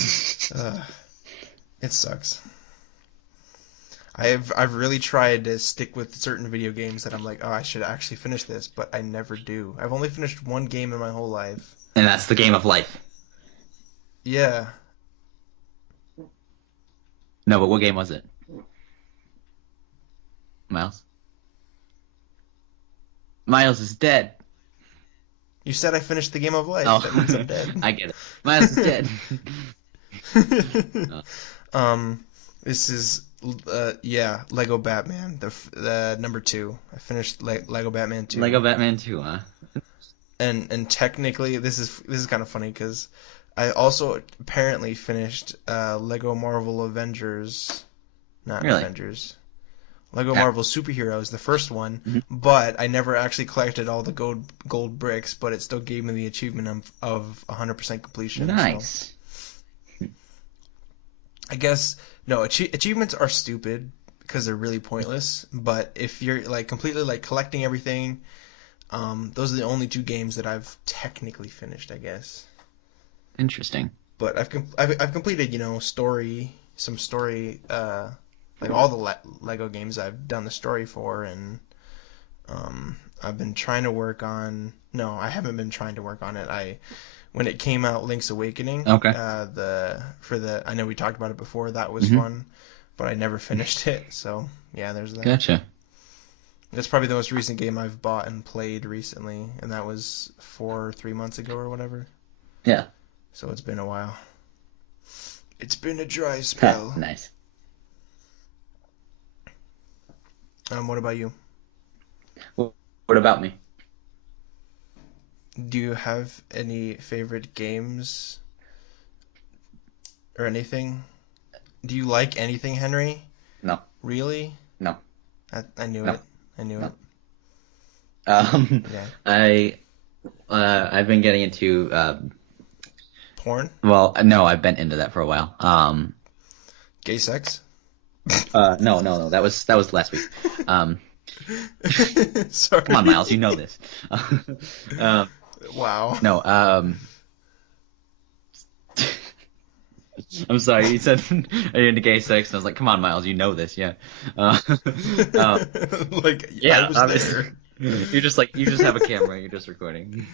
sucks. I've really tried to stick with certain video games that I'm like, oh, I should actually finish this, but I never do. I've only finished one game in my whole life. And that's the game of life. Yeah. No, but what game was it? Miles? Miles is dead. You said I finished the game of life. Oh, That means I'm dead. I get it. Miles is dead. This is yeah, Lego Batman, the number 2. I finished Lego Batman 2. Lego Batman 2, huh? And technically this is kind of funny because I also apparently finished Lego Marvel Avengers, not Really? Avengers. Lego Yeah. Marvel Superheroes, the first one, Mhm. but I never actually collected all the gold bricks, but it still gave me the achievement of 100% completion. So Nice. I guess no, achievements are stupid because they're really pointless, but if you're like completely like collecting everything, those are the only 2 games that I've technically finished, I guess. Interesting. But I've completed, some story, like all the Lego games I've done the story for, and I've been trying to work on. No, I haven't been trying to work on it. When it came out, Link's Awakening. Okay. I know we talked about it before. That was Mhm. fun, but I never finished it. So yeah, there's that. Gotcha. That's probably the most recent game I've bought and played recently, and that was 3 months ago or whatever. Yeah. So it's been a while. It's been a dry spell. Nice. What about you? What about me? Do you have any favorite games or anything? Do you like anything, Henry? No. Really? No. I knew No. it. I knew No. it. Yeah. I've been getting into Porn? well, no, I've been into that for a while. Gay sex? No, that was last week. Sorry. Come on, Miles, you know this. Wow. No, I'm sorry. You said are you into gay sex, and I was like, come on, Miles, you know this, yeah. Like, Yeah, I was obviously. there. You just have a camera, you're just recording.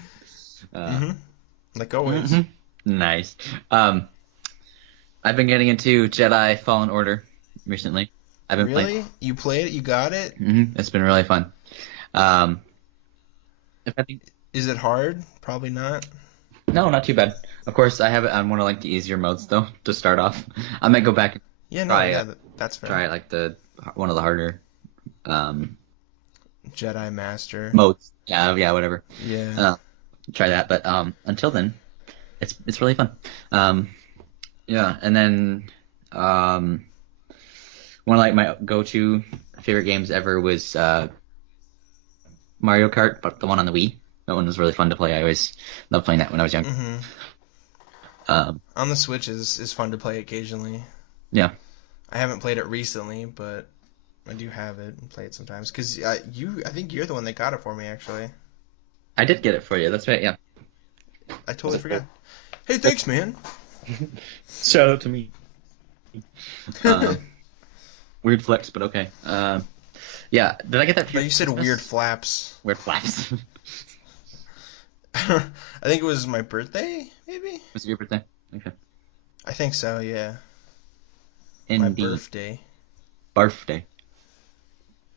Like always. Mhm. Nice. I've been getting into Jedi Fallen Order recently. I've been playing. Really? You played it? You got it? It's been really fun. If I think Is it hard? Probably not. no, not too bad. Of course, I have it on one of like the easier modes though to start off. I might go back and Yeah, no, Try yeah, it. that's fair. try like one of the harder Jedi Master. modes. Yeah, whatever. Yeah. Try that, but until then, it's really fun. Yeah, and then one of like my go-to favorite games ever was Mario Kart, but the one on the Wii. That one was really fun to play. I always loved playing that when I was young. Mm-hmm. On the Switch is fun to play occasionally. Yeah. I haven't played it recently, but I do have it and play it sometimes. Because I think you're the one that got it for me, actually. I did get it for you. That's right. Yeah. I totally forgot. Hey, thanks, man. Shout out to me. Weird flex, but okay. Yeah. Did I get that for No, you? you said weird flaps. Weird flaps. I think it was my birthday, maybe? Was it your birthday? Okay. I think so, yeah. My Indeed. birthday. Birthday.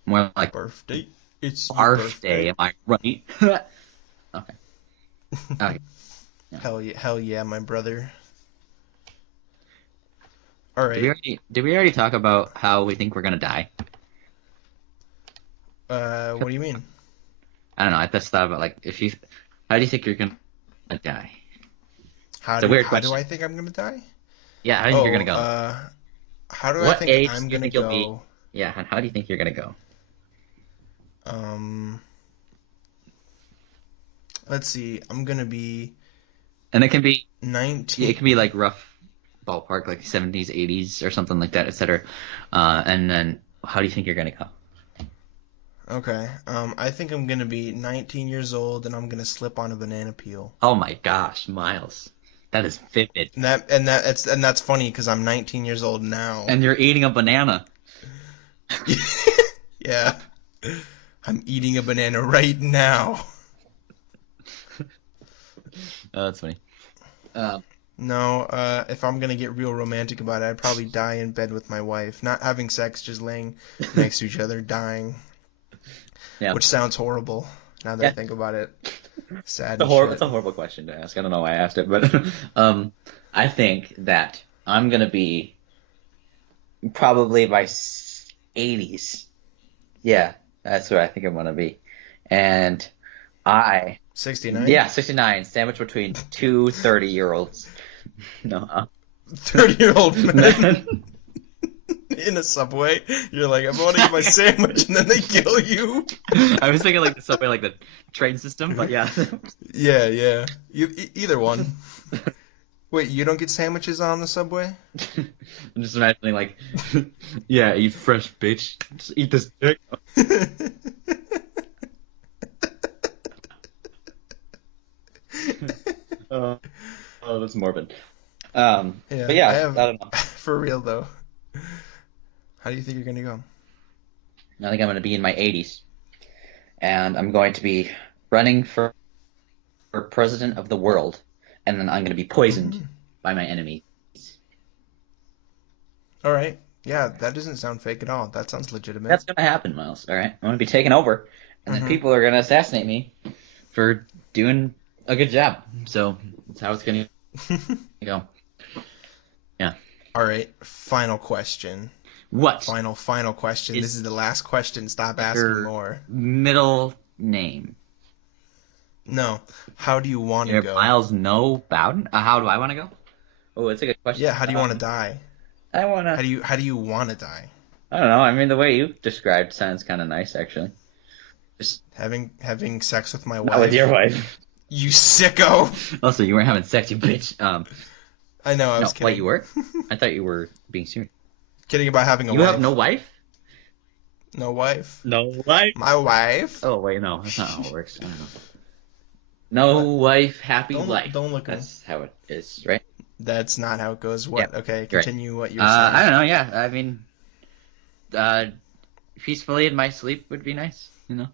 More like Birthday. It's your birthday. birthday. Am I right? Okay. Okay. Yeah. Hell yeah, my brother. All Did we right. already talk about how we think we're gonna die? What do you mean? I don't know. I just thought about like how do you think you're gonna die? How It's a do weird how question. do I think I'm gonna die? Yeah, how do you think you're gonna go? How do I What think age I'm do you gonna think you'll be? go? Yeah, and how do you think you're gonna go? Let's see. I'm gonna be And it can be 19. like rough ballpark, like 70s, 80s, or something like that, etc. And then how do you think you're gonna go? Okay. I think I'm gonna be 19 years old and I'm gonna slip on a banana peel. Oh my gosh, Miles, that is vivid. And that's funny because I'm 19 years old now. And you're eating a banana. Yeah. I'm eating a banana right now. Oh, that's funny. No, if I'm gonna get real romantic about it, I'd probably die in bed with my wife. Not having sex, just laying next to each other, dying. Yeah. Which sounds horrible now that I think about it. Sad It's and shit. it's a horrible question to ask. I don't know why I asked it, but I think that I'm gonna be probably by 80s. Yeah, that's where I think I'm gonna be. And 69? yeah, 69, sandwiched between two 30-year-olds. No, 30-year-old man in a subway. You're like, I want to get my sandwich, and then they kill you. I was thinking like the subway, like the train system, but yeah. Yeah. Either one. Wait, you don't get sandwiches on the subway? I'm just imagining like, yeah, eat fresh, bitch. Just eat this dick. Oh, that's morbid. But yeah, I don't know. For real though. How do you think you're gonna go? I think I'm going to be in my 80s, and I'm going to be running for president of the world, and then I'm going to be poisoned by my enemy. All right. Yeah, that doesn't sound fake at all. That sounds legitimate. That's going to happen, Miles. All right, I'm going to be taken over, and then people are going to assassinate me for doing a good job. So that's how it's going to go. Yeah. All right. Final question. What? Final question. This is the last question. Stop asking Your more. middle name. No. How do you want to go? Miles No Bowden? How do I want to go? Oh, it's a good question. Yeah, how do you want to die? I want to... How do you want to die? I don't know. I mean, the way you described sounds kind of nice, actually. Just Having sex with my wife. not with your wife. You sicko! Also, you weren't having sex, you bitch. I know, I was kidding. Wait, you were? I thought you were being serious. Kidding about having a You wife. have no wife? No wife. No wife? My wife. Oh, wait, no. That's not how it works. I don't know. No wife, happy life. Don't look. That's how it is, right? That's not how it goes. What? Yeah, Okay, you're continue what you're saying. I don't know, yeah. I mean, peacefully in my sleep would be nice, you know?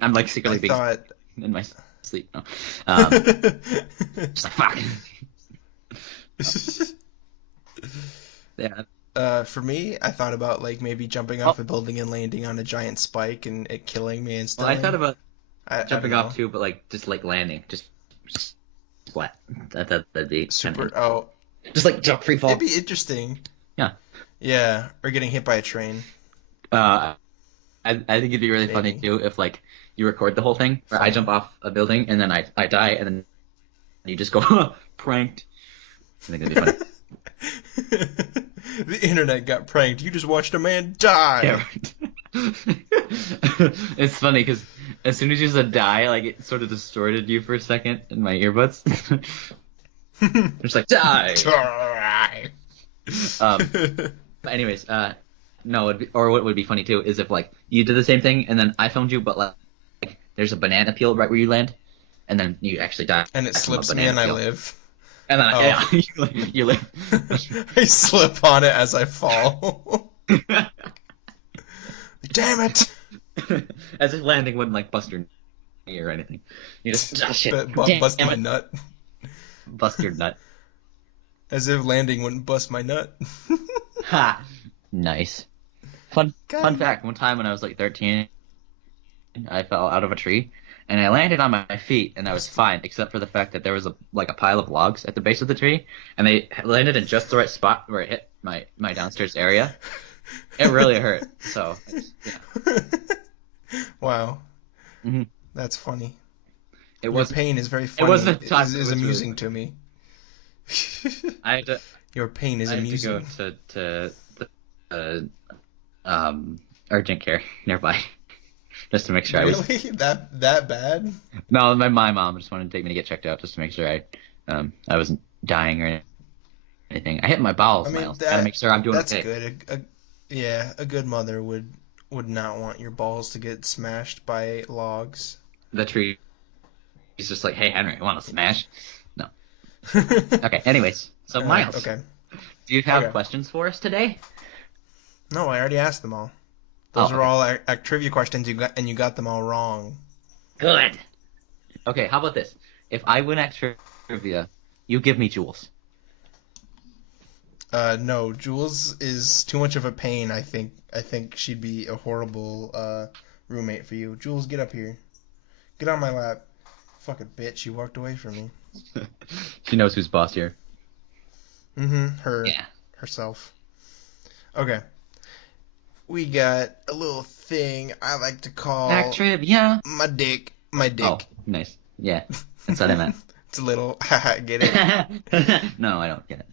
I'm like secretly being in my sleep. No. Just like, fuck. Yeah. For me, I thought about like maybe jumping off a building and landing on a giant spike and it killing me instantly. Well, I thought about jumping I don't off too, but like just like landing, just flat. That'd be super. Kinda, oh, just like jump free fall. it'd be interesting. Yeah. Yeah, or getting hit by a train. I think it'd be really funny too if like you record the whole thing, where I jump off a building and then I die and then you just go pranked. I think it'd be funny. The internet got pranked. You just watched a man die. Yeah, right. It's funny because as soon as you said die, like it sort of distorted you for a second in my earbuds. It's like die. But anyways, no, or what would be funny too is if like you did the same thing and then I filmed you, but like there's a banana peel right where you land, and then you actually die And it from a slips me and banana I peel. live. And then Oh. yeah, you live. I slip on it as I fall. Damn it! As if landing wouldn't like bust your knee or anything. You just shit. Bust Damn my it. nut. Bust your nut. As if landing wouldn't bust my nut. Ha! Nice. Fun God. fact, one time when I was like 13, I fell out of a tree, and I landed on my feet, and I was fine, except for the fact that there was a pile of logs at the base of the tree, and they landed in just the right spot where it hit my downstairs area. It really hurt, so, yeah. Wow. Mhm. That's funny. It Your was pain is very funny. It wasn't It tough, is it was really amusing to me. I had to Your pain is I had to amusing. go to urgent care nearby just to make sure I was. Really? That bad? No, my mom just wanted to take me to get checked out just to make sure I wasn't dying or anything. I hit my bowels, I mean, Miles. Gotta make sure I'm doing that's okay. good. Yeah, a good mother would not want your balls to get smashed by logs. The tree is just like, hey Henry, want to smash? No. Okay. Anyways, so Miles, Okay. do you have Okay. questions for us today? No, I already asked them all. Those Oh, were all Actrivia questions and you got them all wrong. Good. Okay, how about this? If I win Actrivia, you give me jewels. No, Jules is too much of a pain. I think she'd be a horrible roommate for you. Jules, get up here. Get on my lap. Fucking bitch, she walked away from me. She knows who's boss here. Her. Yeah. Herself. Okay. We got a little thing I like to call Actrivia. my dick. My dick. Oh, nice. Yeah, that's what I meant. It's a little. Haha, get it? No, I don't get it.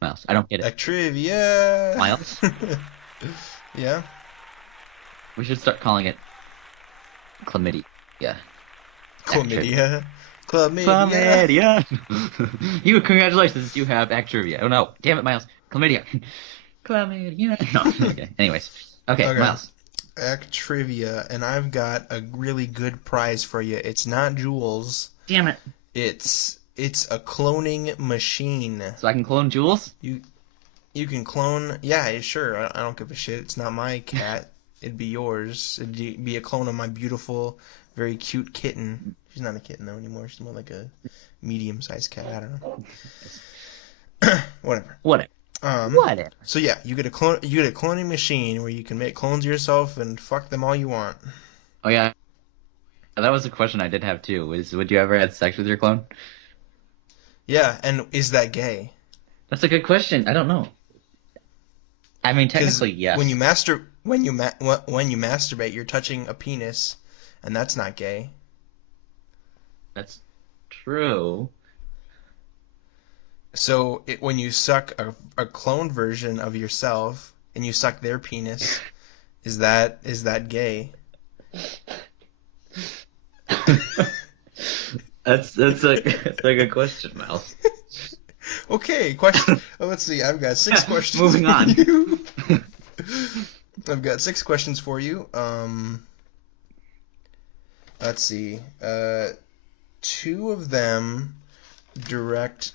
Miles, I don't get it. Actrivia. Miles? Yeah. We should start calling it chlamydia. Yeah. Chlamydia. Chlamydia. Chlamydia. You, congratulations, you have Actrivia. Oh no, damn it, Miles. Chlamydia. Chlamydia. No, okay. Anyways. Okay, Miles. Actrivia, and I've got a really good prize for you. It's not jewels. Damn it. It's a cloning machine. So I can clone Jules? You can clone. Yeah, sure. I don't give a shit. It's not my cat. It'd be yours. It'd be a clone of my beautiful, very cute kitten. She's not a kitten though anymore. She's more like a medium-sized cat. I don't know. Whatever. Whatever. Whatever. So yeah, you get a cloning machine where you can make clones of yourself and fuck them all you want. Oh yeah. That was a question I did have too. Would you ever have sex with your clone? Yeah, and is that gay? That's a good question. I don't know. I mean, 'Cause technically, yes. when you masturbate, you're touching a penis, and that's not gay. That's true. So when you suck a cloned version of yourself and you suck their penis, is that gay? That's a good question, Miles. Okay, question. Let's see. I've got 6 questions. Moving on. For you. I've got 6 questions for you. Let's see. 2 of them directly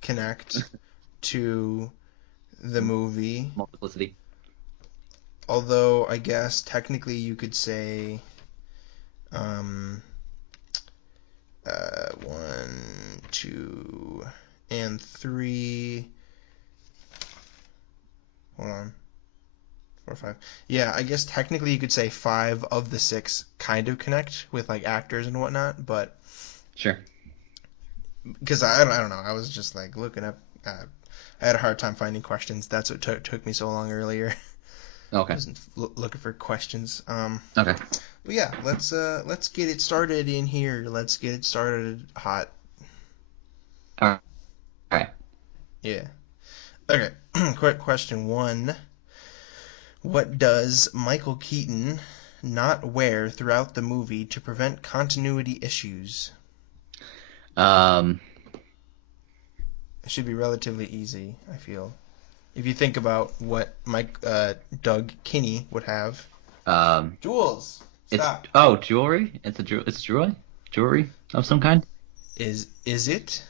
connect to the movie. Multiplicity. Although I guess technically you could say 1, 2, and 3. Hold on. 4, 5. Yeah, I guess technically you could say 5 of the 6 kind of connect with like actors and whatnot, but Sure. because I don't know, I was just like looking up. I had a hard time finding questions. That's what took me so long earlier. Okay. I wasn't looking for questions. Okay. But yeah, let's get it started in here. Let's get it started hot. All right. Yeah. Okay. Quick question 1. What does Michael Keaton not wear throughout the movie to prevent continuity issues? Um, It should be relatively easy, I feel. If you think about what Doug Kinney would have. um, Jules, it's stop. jewelry. It's jewelry of some kind. Is it?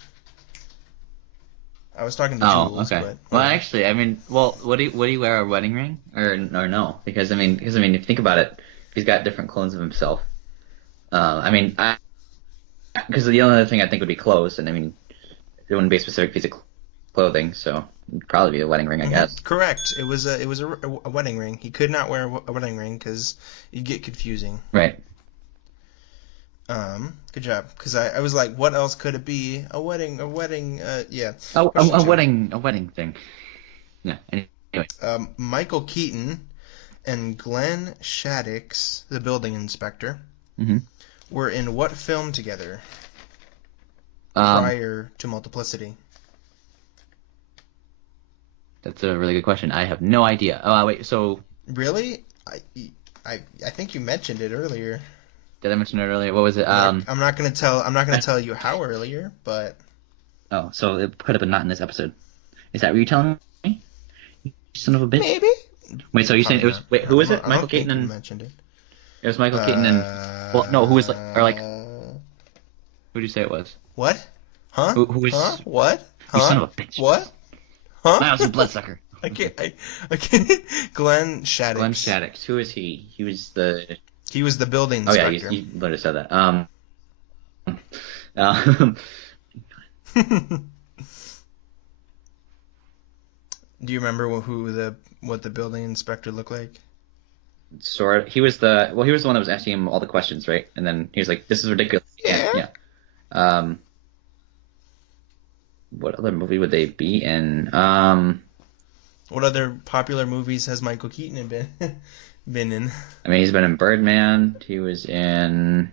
I was talking to Oh, Jules, okay. but Well, actually, I mean, well, what do you wear a wedding ring or no? Because I mean, if you think about it, he's got different clones of himself. I mean, because the only other thing I think would be clothes, and I mean, it wouldn't be a specific piece of clothing, so it'd probably be a wedding ring, I guess. Correct. It was a wedding ring. He could not wear a wedding ring because it'd get confusing. Right. Good job. Because I was like, what else could it be? A wedding. Yeah. Oh, Question two. a wedding thing. Yeah. Anyway. Michael Keaton and Glenn Shaddix, the building inspector, Mm-hmm. were in what film together Um, prior to Multiplicity? that's a really good question. I have no idea. Oh, wait. So Really? I think you mentioned it earlier. did I mention it earlier? What was it? I'm not gonna tell you how earlier, but Oh, so it could have been not in this episode. Is that what you're telling me? You son of a bitch. maybe. Wait, so you're saying it was? Wait, who was it? I Michael don't think Keaton you and mentioned it. it was Michael Keaton and well, no, who was like or like who did you say it was? What? Huh? Who was? Huh? What? Huh? You son of a bitch. What? Huh? I was a bloodsucker. I can't. Glenn Shaddix. Glenn Shaddix. Who is he? He was the. He was the building Oh yeah, inspector. you literally said that. Um, Do you remember what the building inspector looked like? sort. He was the. Well, he was the one that was asking him all the questions, right? And then he was like, "This is ridiculous." Yeah. Yeah. What other movie would they be in? What other popular movies has Michael Keaton been in? I mean, he's been in Birdman. He was in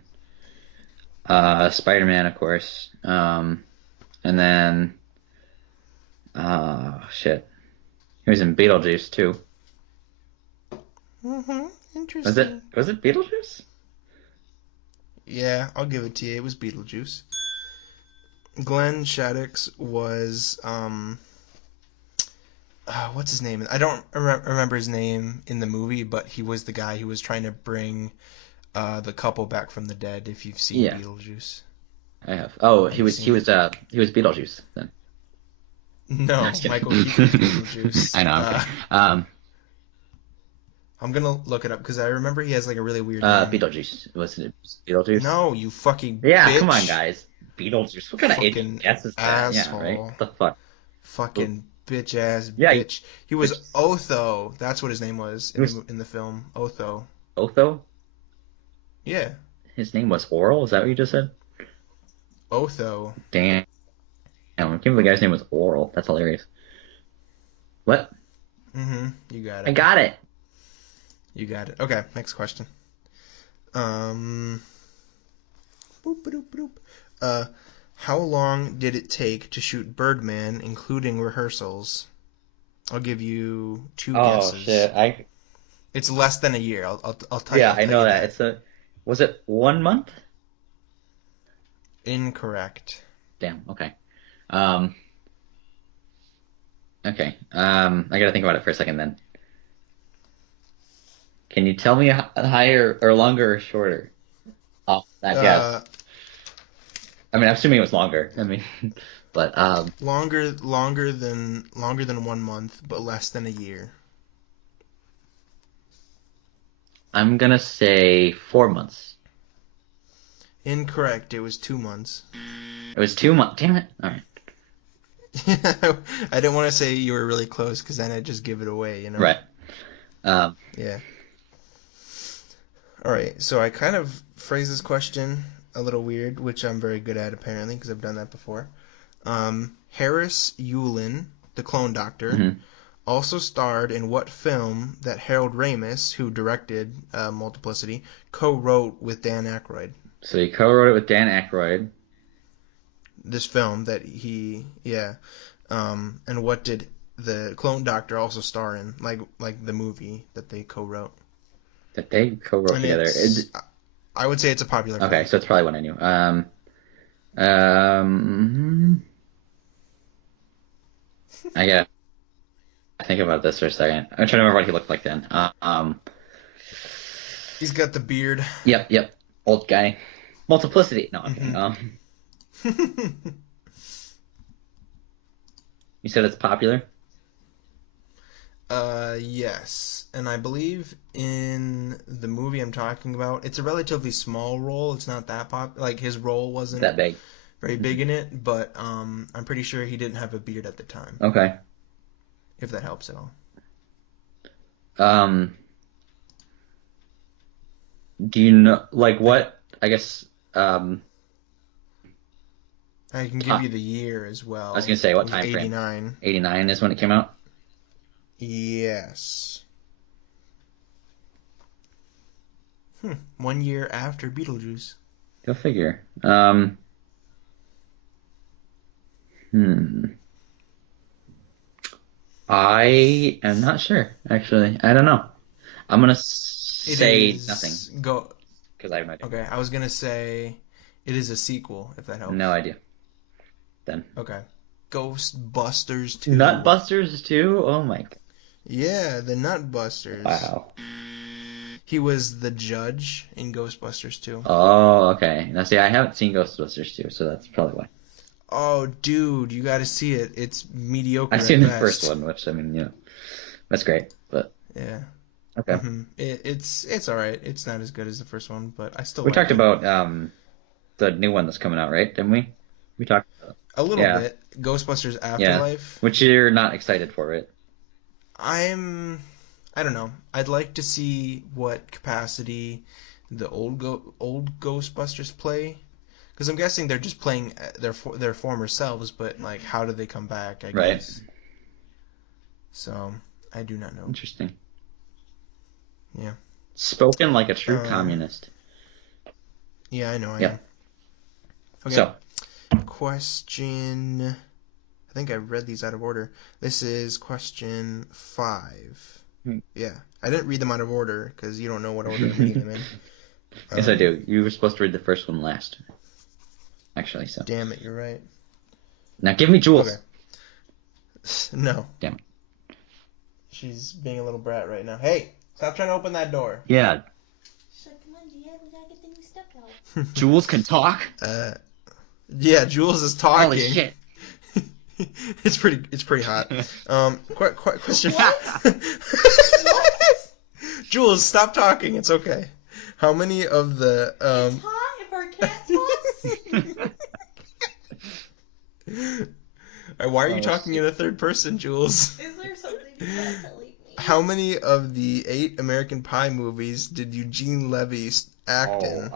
Spider-Man, of course. And then shit. He was in Beetlejuice too. Interesting. Was it Beetlejuice? Yeah, I'll give it to you. It was Beetlejuice. Glenn Shaddix was what's his name? I don't remember his name in the movie, but he was the guy who was trying to bring the couple back from the dead. If you've seen Beetlejuice, I have. Oh, he was Beetlejuice then. No, I'm just kidding. Michael Keaton's Beetlejuice. I know. I'm kidding. I'm gonna look it up because I remember he has like a really weird name. Beetlejuice. Wasn't it Beetlejuice? No, you fucking Yeah, bitch. come on, guys. Beetlejuice. What kind of Fucking idiot guesses that? Yeah, asshole. right? What the fuck? Fucking bitch ass Yeah, bitch. He was Otho. That's what his name was in the film. Otho. Otho? Yeah. His name was Oral? Is that what you just said? Otho. Damn. I can't believe the guy's name was Oral. That's hilarious. What? You got it. I got it. You got it. Okay, next question. Boop, boop, boop. How long did it take to shoot Birdman, including rehearsals? I'll give you two guesses. Oh shit! It's less than a year. I'll tell you. Yeah, I know that. Was it 1 month? Incorrect. Damn. Okay. Okay. I gotta think about it for a second then. Can you tell me higher or longer or shorter? Off that guess. I mean, I'm assuming it was longer. I mean, but longer than 1 month, but less than a year. I'm gonna say 4 months. Incorrect. It was 2 months. It was 2 months. Damn it! All right. I didn't want to say you were really close because then I'd just give it away, you know? Right. Yeah. All right. So I kind of phrased this question a little weird, which I'm very good at apparently because I've done that before. Harris Yulin, the clone doctor, also starred in what film that Harold Ramis, who directed Multiplicity, co-wrote with Dan Aykroyd? So he co-wrote it with Dan Aykroyd. This film that and what did the Clone Doctor also star in, like the movie that they co-wrote. That they co-wrote And together. I would say it's a popular Okay, film. so it's probably one I knew. Um, I gotta think about this for a second. I'm trying to remember what he looked like then. He's got the beard. Yep. Old guy. Multiplicity. No, I'm kidding. You said it's popular? Yes, and I believe in the movie I'm talking about, it's a relatively small role. It's not that like his role wasn't That big. very big in it, but I'm pretty sure he didn't have a beard at the time. Okay. If that helps at all. Do you know, like, what, I guess, I can give you the year as well. I was gonna say, what It was time frame? 89. 89 is when it came out? Yes. 1 year after Beetlejuice. Go figure. I am not sure, actually. I don't know. I'm gonna say nothing, Go. because I have no idea. Okay, I was gonna say it is a sequel, if that helps. No idea. Then. Okay. Ghostbusters 2. Nutbusters 2? Oh my god. Yeah, the Nutbusters. Wow. He was the judge in Ghostbusters 2. Oh, okay. Now, see, I haven't seen Ghostbusters 2, so that's probably why. Oh, dude, you gotta see it. It's mediocre I've at seen the best. first one, which, I mean, that's great, but Yeah. okay. Mm-hmm. It's alright. It's not as good as the first one, but I still We like talked it. about the new one that's coming out, right? Didn't we? We talked about it. A little Yeah. bit. Ghostbusters Yeah. Afterlife. Which you're not excited for, right? I don't know. I'd like to see what capacity the old Ghostbusters play, because I'm guessing they're just playing their former selves, but like, how do they come back? I Right. guess. So I do not know. Interesting. Yeah. Spoken like a true communist. Yeah, I know. I Yeah. know. Okay. So, Question. I think I read these out of order. This is question 5. Yeah, I didn't read them out of order because you don't know what order I'm reading them in. yes, I do. You were supposed to read the first one last, actually. So Damn it, you're right. now give me Jules. Okay. No. Damn it. She's being a little brat right now. Hey, stop trying to open that door. Yeah. She's like, come on, Dad, we gotta get the new stuff out. Jules can talk. Yeah, Jules is talking. Holy shit. It's pretty hot. Question. Jules, stop talking. It's okay. How many of the It's hot if our cat talks. Why are you talking in the third person, Jules? Is there something you guys telling me? How many of the 8 American Pie movies did Eugene Levy act in?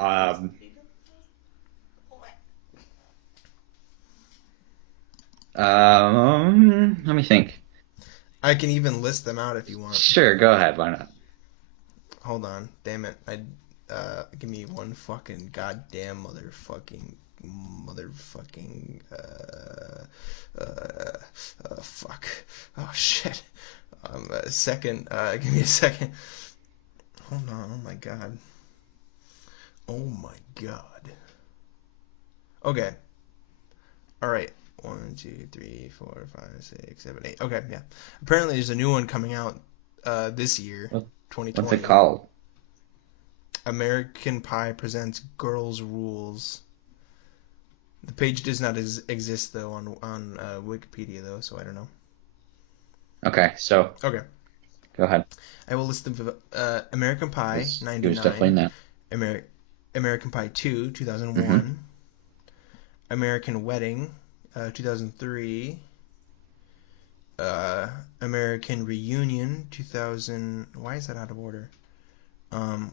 Let me think. I can even list them out if you want. Sure, go ahead. Why not? Hold on, damn it! Give me one fucking goddamn motherfucking fuck. Oh shit. A second. Give me a second. Hold on. Oh my god. Oh my god. Okay. All right. 1, 2, 3, 4, 5, 6, 7, 8. Okay, yeah. Apparently, there's a new one coming out this year, 2020. What's it called? American Pie Presents Girls Rules. The page does not exist though on Wikipedia though, so I don't know. Okay, so Okay, go ahead. I will list them. American Pie He was 99. definitely in that. American Pie 2 2001. American Wedding 2003. American Reunion 2000. Why is that out of order?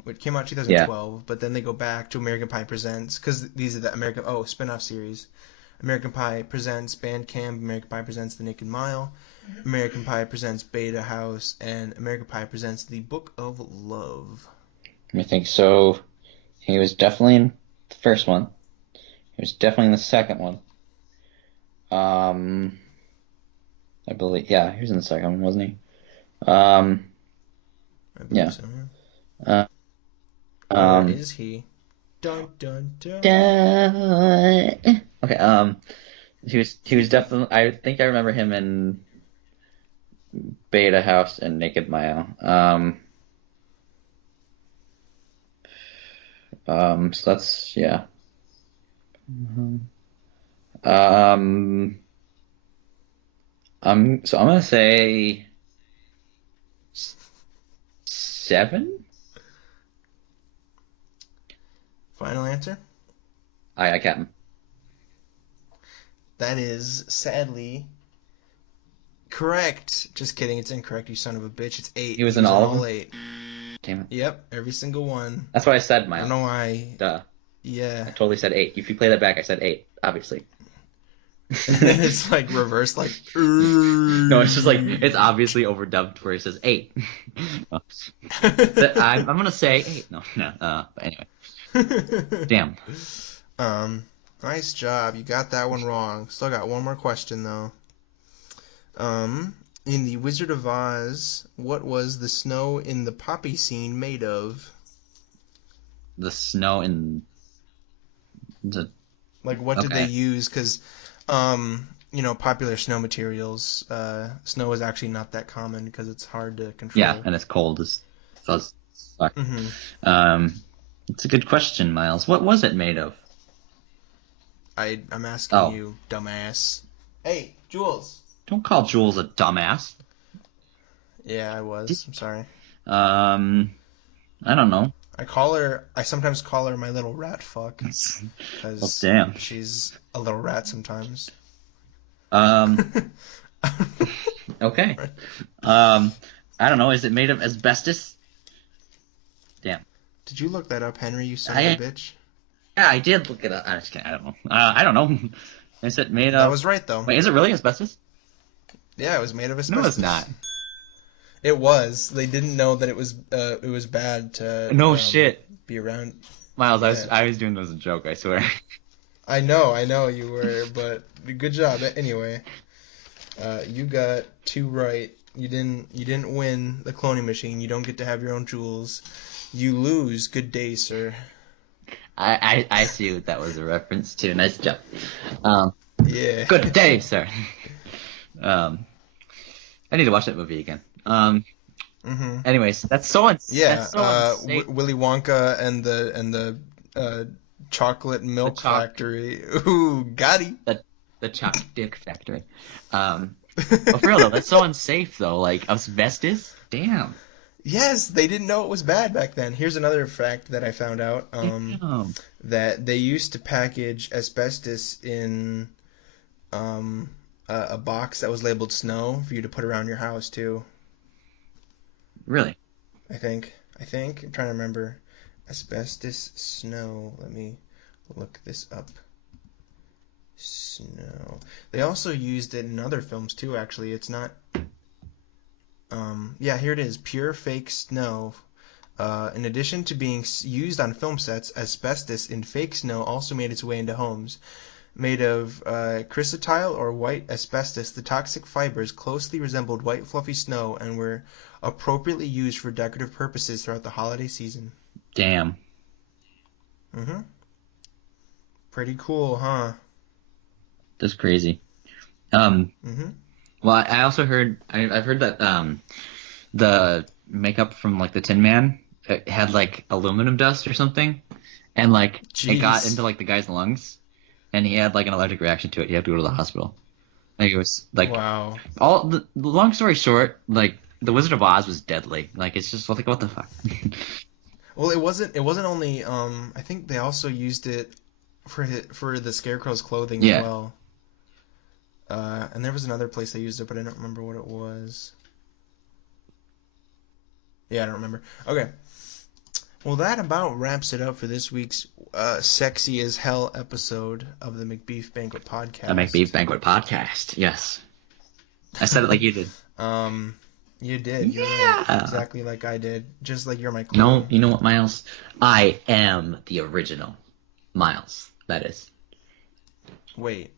It came out 2012, but then they go back to American Pie Presents, because these are the spin-off series. American Pie Presents Bandcamp, American Pie Presents The Naked Mile, American Pie Presents Beta House, and American Pie Presents The Book of Love. Let me think. So he was definitely in the first one. He was definitely in the second one. I believe. Yeah, he was in the second one, wasn't he? Um, I believe yeah. so. Yeah. Uh, Or um, is he? Dun dun dun. okay. He was definitely. I think I remember him in Beta House and Naked Mile. So that's yeah. Um, so I'm gonna say 7. Final answer? I can't. That is sadly correct. Just kidding, it's incorrect, you son of a bitch. It's 8. He was He in was in all of all them. 8. Damn it. Yep, every single one. That's what I said, I don't Miles. know why. Duh. Yeah. I totally said 8. If you play that back, I said 8. Obviously. It's like reverse, like. No, it's just like it's obviously overdubbed where it says 8. No. I'm gonna say 8. No. But anyway, damn. Nice job. You got that one wrong. Still got one more question though. In the Wizard of Oz, what was the snow in the poppy scene made of? The snow in the Like, what did they okay. use? Because, popular snow materials, snow is actually not that common because it's hard to Yeah, control. and it's cold as fuzz. Fuck. Mm-hmm. It's a good question, Miles. What was it made of? I'm asking Oh, you, dumbass. Hey, Jules. don't call Jules a dumbass. Yeah, I was. I'm sorry. I don't know. I sometimes call her my little rat fuck Well, because damn. she's a little rat sometimes. Um, okay. I don't know. Is it made of asbestos? Damn. Did you look that up, Henry, you son of I a bitch? Yeah, I did look it up. I'm just kidding. I don't know. I don't know. Is it made That of? was right, though. Wait, is it really asbestos? Yeah, it was made of No, asbestos. it's not. It was. They didn't know that it was bad to No shit, be around. Miles. Yeah. I was doing this as a joke. I swear. I know you were, but good job. Anyway, you got 2 right. You didn't win the cloning machine. You don't get to have your own jewels. You lose. Good day, sir. I see what that was a reference to. Nice job. Yeah. Good day, sir. I need to watch that movie again. Mm-hmm. Anyways, that's so Yeah. unsafe. Willy Wonka and the chocolate milk choc- factory. Ooh, got him. The chocolate dick factory. But for real though, that's so unsafe though. Like asbestos. Damn. Yes, they didn't know it was bad back then. Here's another fact that I found out. Damn. That they used to package asbestos in a box that was labeled snow for you to put around your house too. Really? I think. I'm trying to remember. Asbestos snow. Let me look this up. Snow. They also used it in other films too, actually. It's not. Yeah, here it is. Pure fake snow. In addition to being used on film sets, asbestos in fake snow also made its way into homes. Made of chrysotile or white asbestos, the toxic fibers closely resembled white fluffy snow and were appropriately used for decorative purposes throughout the holiday season. Damn. Mm-hmm. Pretty cool, huh? That's crazy. Mm-hmm. Well, I also heard I've heard that the makeup from like the Tin Man it had like aluminum dust or something, and like it got Jeez. into like the guy's lungs, and he had like an allergic reaction to it. He had to go to the hospital. Like it was like Wow. all the long story short, like the Wizard of Oz was deadly. Like it's just like what the fuck. Well, it wasn't only I think they also used it for the Scarecrow's clothing as Yeah. well. And there was another place they used it, but I don't remember what it was. Yeah, I don't remember. Okay. Well, that about wraps it up for this week's sexy as hell episode of the Macbeef-Banquet podcast. The Macbeef-Banquet podcast. Yes. I said it like you did. You did. You're right. Yeah. Exactly like I did. Just like you're my No, clone. you know what, Miles? I am the original Miles. That is. Wait.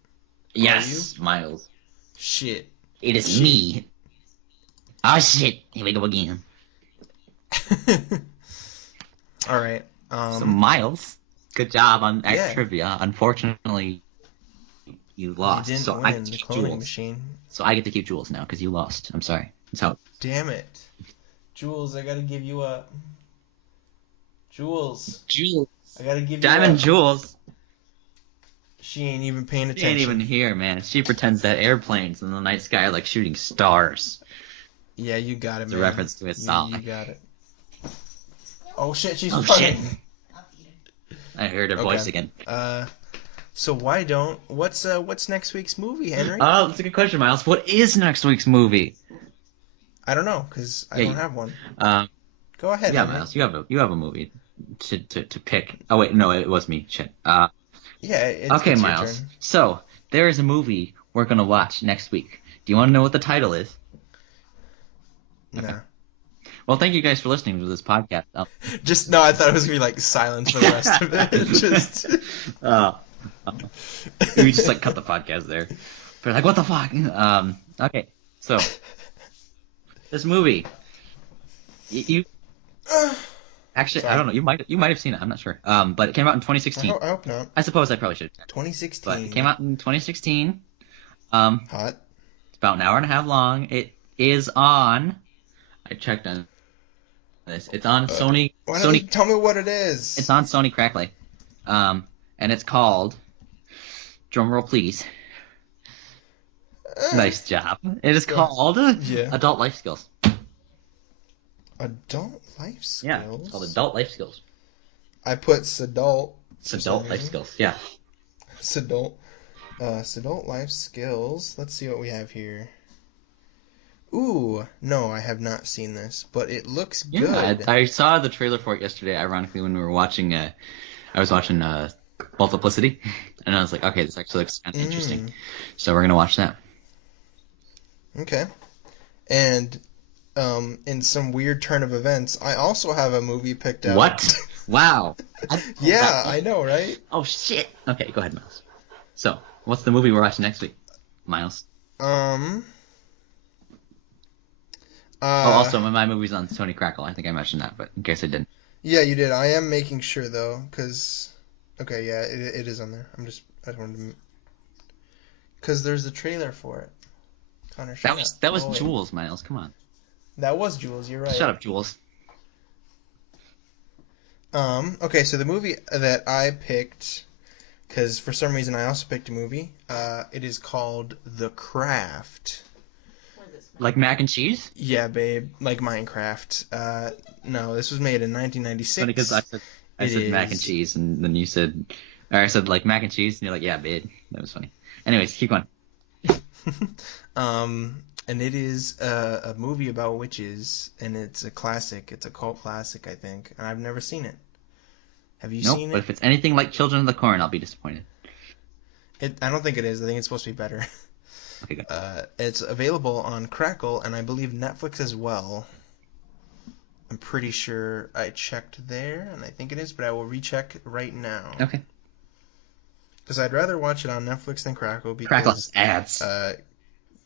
Yes, Miles. Shit. It is me. Oh shit! Here we go again. All right. So Miles, good job on Yeah. Actrivia. Unfortunately, you lost. You didn't so I win get to the keep cloning Jules. machine. So I get to keep Jules now because you lost. I'm sorry. That's how. Damn it. Jules, I gotta give you a... Jules, Jules. I gotta give you Diamond a... Jules. She ain't even paying She attention. ain't even here, man. She pretends that airplanes in the night sky are like shooting stars. Yeah, you got it, It's man. a reference to a song. You got it. Oh shit, she's Oh running. shit! I heard her voice again. So why don't... What's next week's movie, Henry? Oh, that's a good question, Miles. What is next week's movie? I don't know, because I don't have one. Go ahead, Yeah, Henry. Miles, you have a movie to pick. Oh wait, no, it was me. Shit. Yeah, it's Okay, your Miles. turn. So there is a movie we're gonna watch next week. Do you want to know what the title is? Nah. Well, thank you guys for listening to this podcast. Just, no, I thought it was going to be, like, silence for the rest of it. Just... We just, like, cut the podcast there. We're like, what the fuck? Okay, so, this movie, you actually, Sorry. I don't know, you might have seen it, I'm not sure. But it came out in 2016. I hope not. I suppose I probably should have. 2016. But it came out in 2016. Hot. It's about an hour and a half long. It is on. I checked on this. It's on Sony. Why don't you Sony. tell me what it is? It's on Sony Crackly. And it's called. Drumroll, please. Nice job. It is called Adult Life Skills. Adult life skills? Yeah, it's called Adult Life Skills. I put Sadult. It's Adult Life Skills. Yeah. Sadult. Sadult life skills. Let's see what we have here. Ooh, no, I have not seen this, but it looks good. Yeah, I saw the trailer for it yesterday. Ironically, when we were watching, I was watching Multiplicity, and I was like, okay, this actually looks kind of interesting. So we're gonna watch that. Okay. And in some weird turn of events, I also have a movie picked out. What? Wow. Yeah, I know, right? Oh shit. Okay, go ahead, Miles. So, what's the movie we're watching next week, Miles? Also, my movie's on Sony Crackle. I think I mentioned that, but in case I didn't. Yeah, you did. I am making sure though, because okay, yeah, it is on there. I just wanted to, because there's a trailer for it. Connor, shut up. That was Oh, wait. Jules, Miles. Come on. That was Jules. You're right. Shut up, Jules. Okay, so the movie that I picked, because for some reason I also picked a movie. It is called The Craft. Like mac and cheese? Yeah, babe, like Minecraft. No, this was made in 1996. Funny because I said mac and cheese, and then you said, or I said like mac and cheese, and you're like, yeah, babe. That was funny. Anyways, keep going. And it is a movie about witches, and it's a classic. It's a cult classic, I think, and I've never seen it. Have you seen it? Nope, but if it's anything like Children of the Corn, I'll be disappointed. I don't think it is. I think it's supposed to be better. Okay, good. It's available on Crackle, and I believe Netflix as well. I'm pretty sure I checked there, and I think it is, but I will recheck right now. Okay. Because I'd rather watch it on Netflix than Crackle, because... Crackle's ads.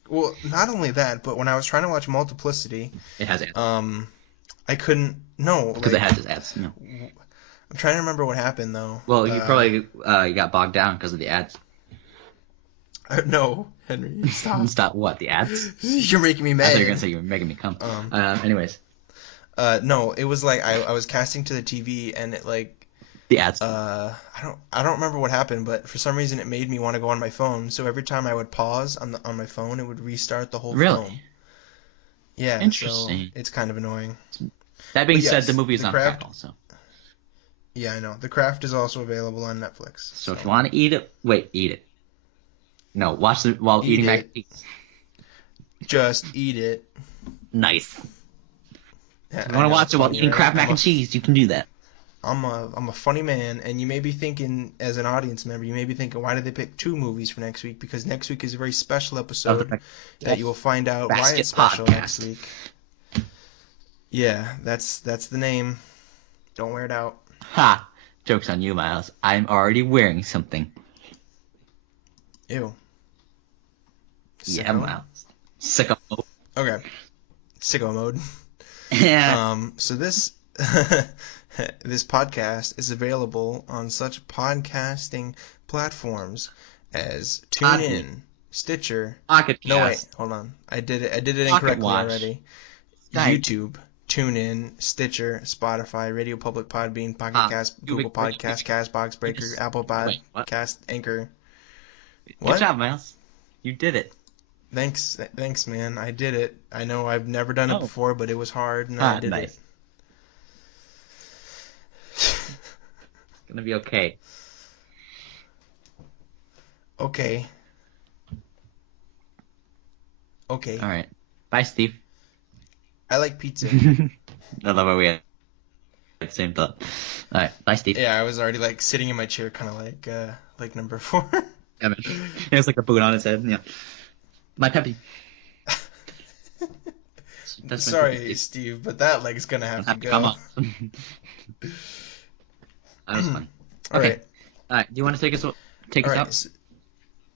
Well, not only that, but when I was trying to watch Multiplicity... It has ads. I couldn't... No. Because it has ads. No. I'm trying to remember what happened, though. Well, you probably got bogged down because of the ads. No, Henry, stop. Stop what? The ads? You're making me mad. I thought you were going to say you were making me come. Anyways. No, it was like I was casting to the TV, and it like... The ads. I don't remember what happened, but for some reason it made me want to go on my phone. So every time I would pause on my phone, it would restart the whole Really? film. Yeah. Interesting. So it's kind of annoying. That being But said, yes, the movie is The on Craft- Crackle, so. Yeah, I know. The Craft is also available on Netflix. So if you want to eat it, eat it. No, watch it while Eat eating it. mac and cheese. Just eat it. Nice. Yeah, If I you want to know, watch it's it while funny, eating right? Kraft mac and cheese, you can do that. I'm a funny man, and you may be thinking, as an audience member, you may be thinking, why did they pick 2 movies for next week? Because next week is a very special episode that you will find out why Basket it's special podcast. next week. Yeah, that's the name. Don't wear it out. Ha! Joke's on you, Miles. I'm already wearing something. Ew. Yeah, So, Miles. Sicko. Okay. Sicko mode. Yeah. So this this podcast is available on such podcasting platforms as Podbean. TuneIn, Stitcher. Pocket No, wait, Cast. hold on. I did it Pocket incorrectly Watch. already. Skype. YouTube, TuneIn, Stitcher, Spotify, Radio Public, Podbean, Pocket Cast, Google Podcast, Castbox, Breaker, Apple Wait, what? Podcast, Anchor. Good What? job, Miles. You did it. Thanks, man. I did it. I know I've never done it Oh. before, but it was hard, and I did Nice. it. It's gonna be okay. Okay. Okay. All right. Bye, Steve. I like pizza. I love how we had the same thought. All right. Bye, Steve. Yeah, I was already like sitting in my chair, kind of like number 4. Yeah, man. It was like a boot on his head. Yeah. My Peppy. That's my Sorry, Peppy. Steve, but that leg's gonna have to Have to go. come up. That was fun. All Okay. right. All right. Do you want to take us All out? right.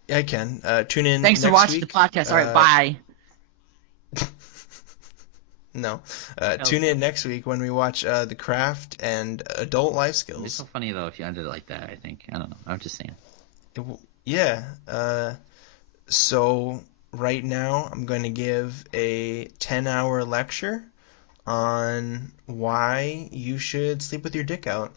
Yeah, I can. Tune in. Thanks for next watching week. the podcast. All right. Bye. No. Tune in next week when we watch The Craft and Adult Life It'd be Skills. so funny though if you ended it like that. I think. I don't know. I'm just saying. Yeah. So right now I'm going to give a 10-hour lecture on why you should sleep with your dick out.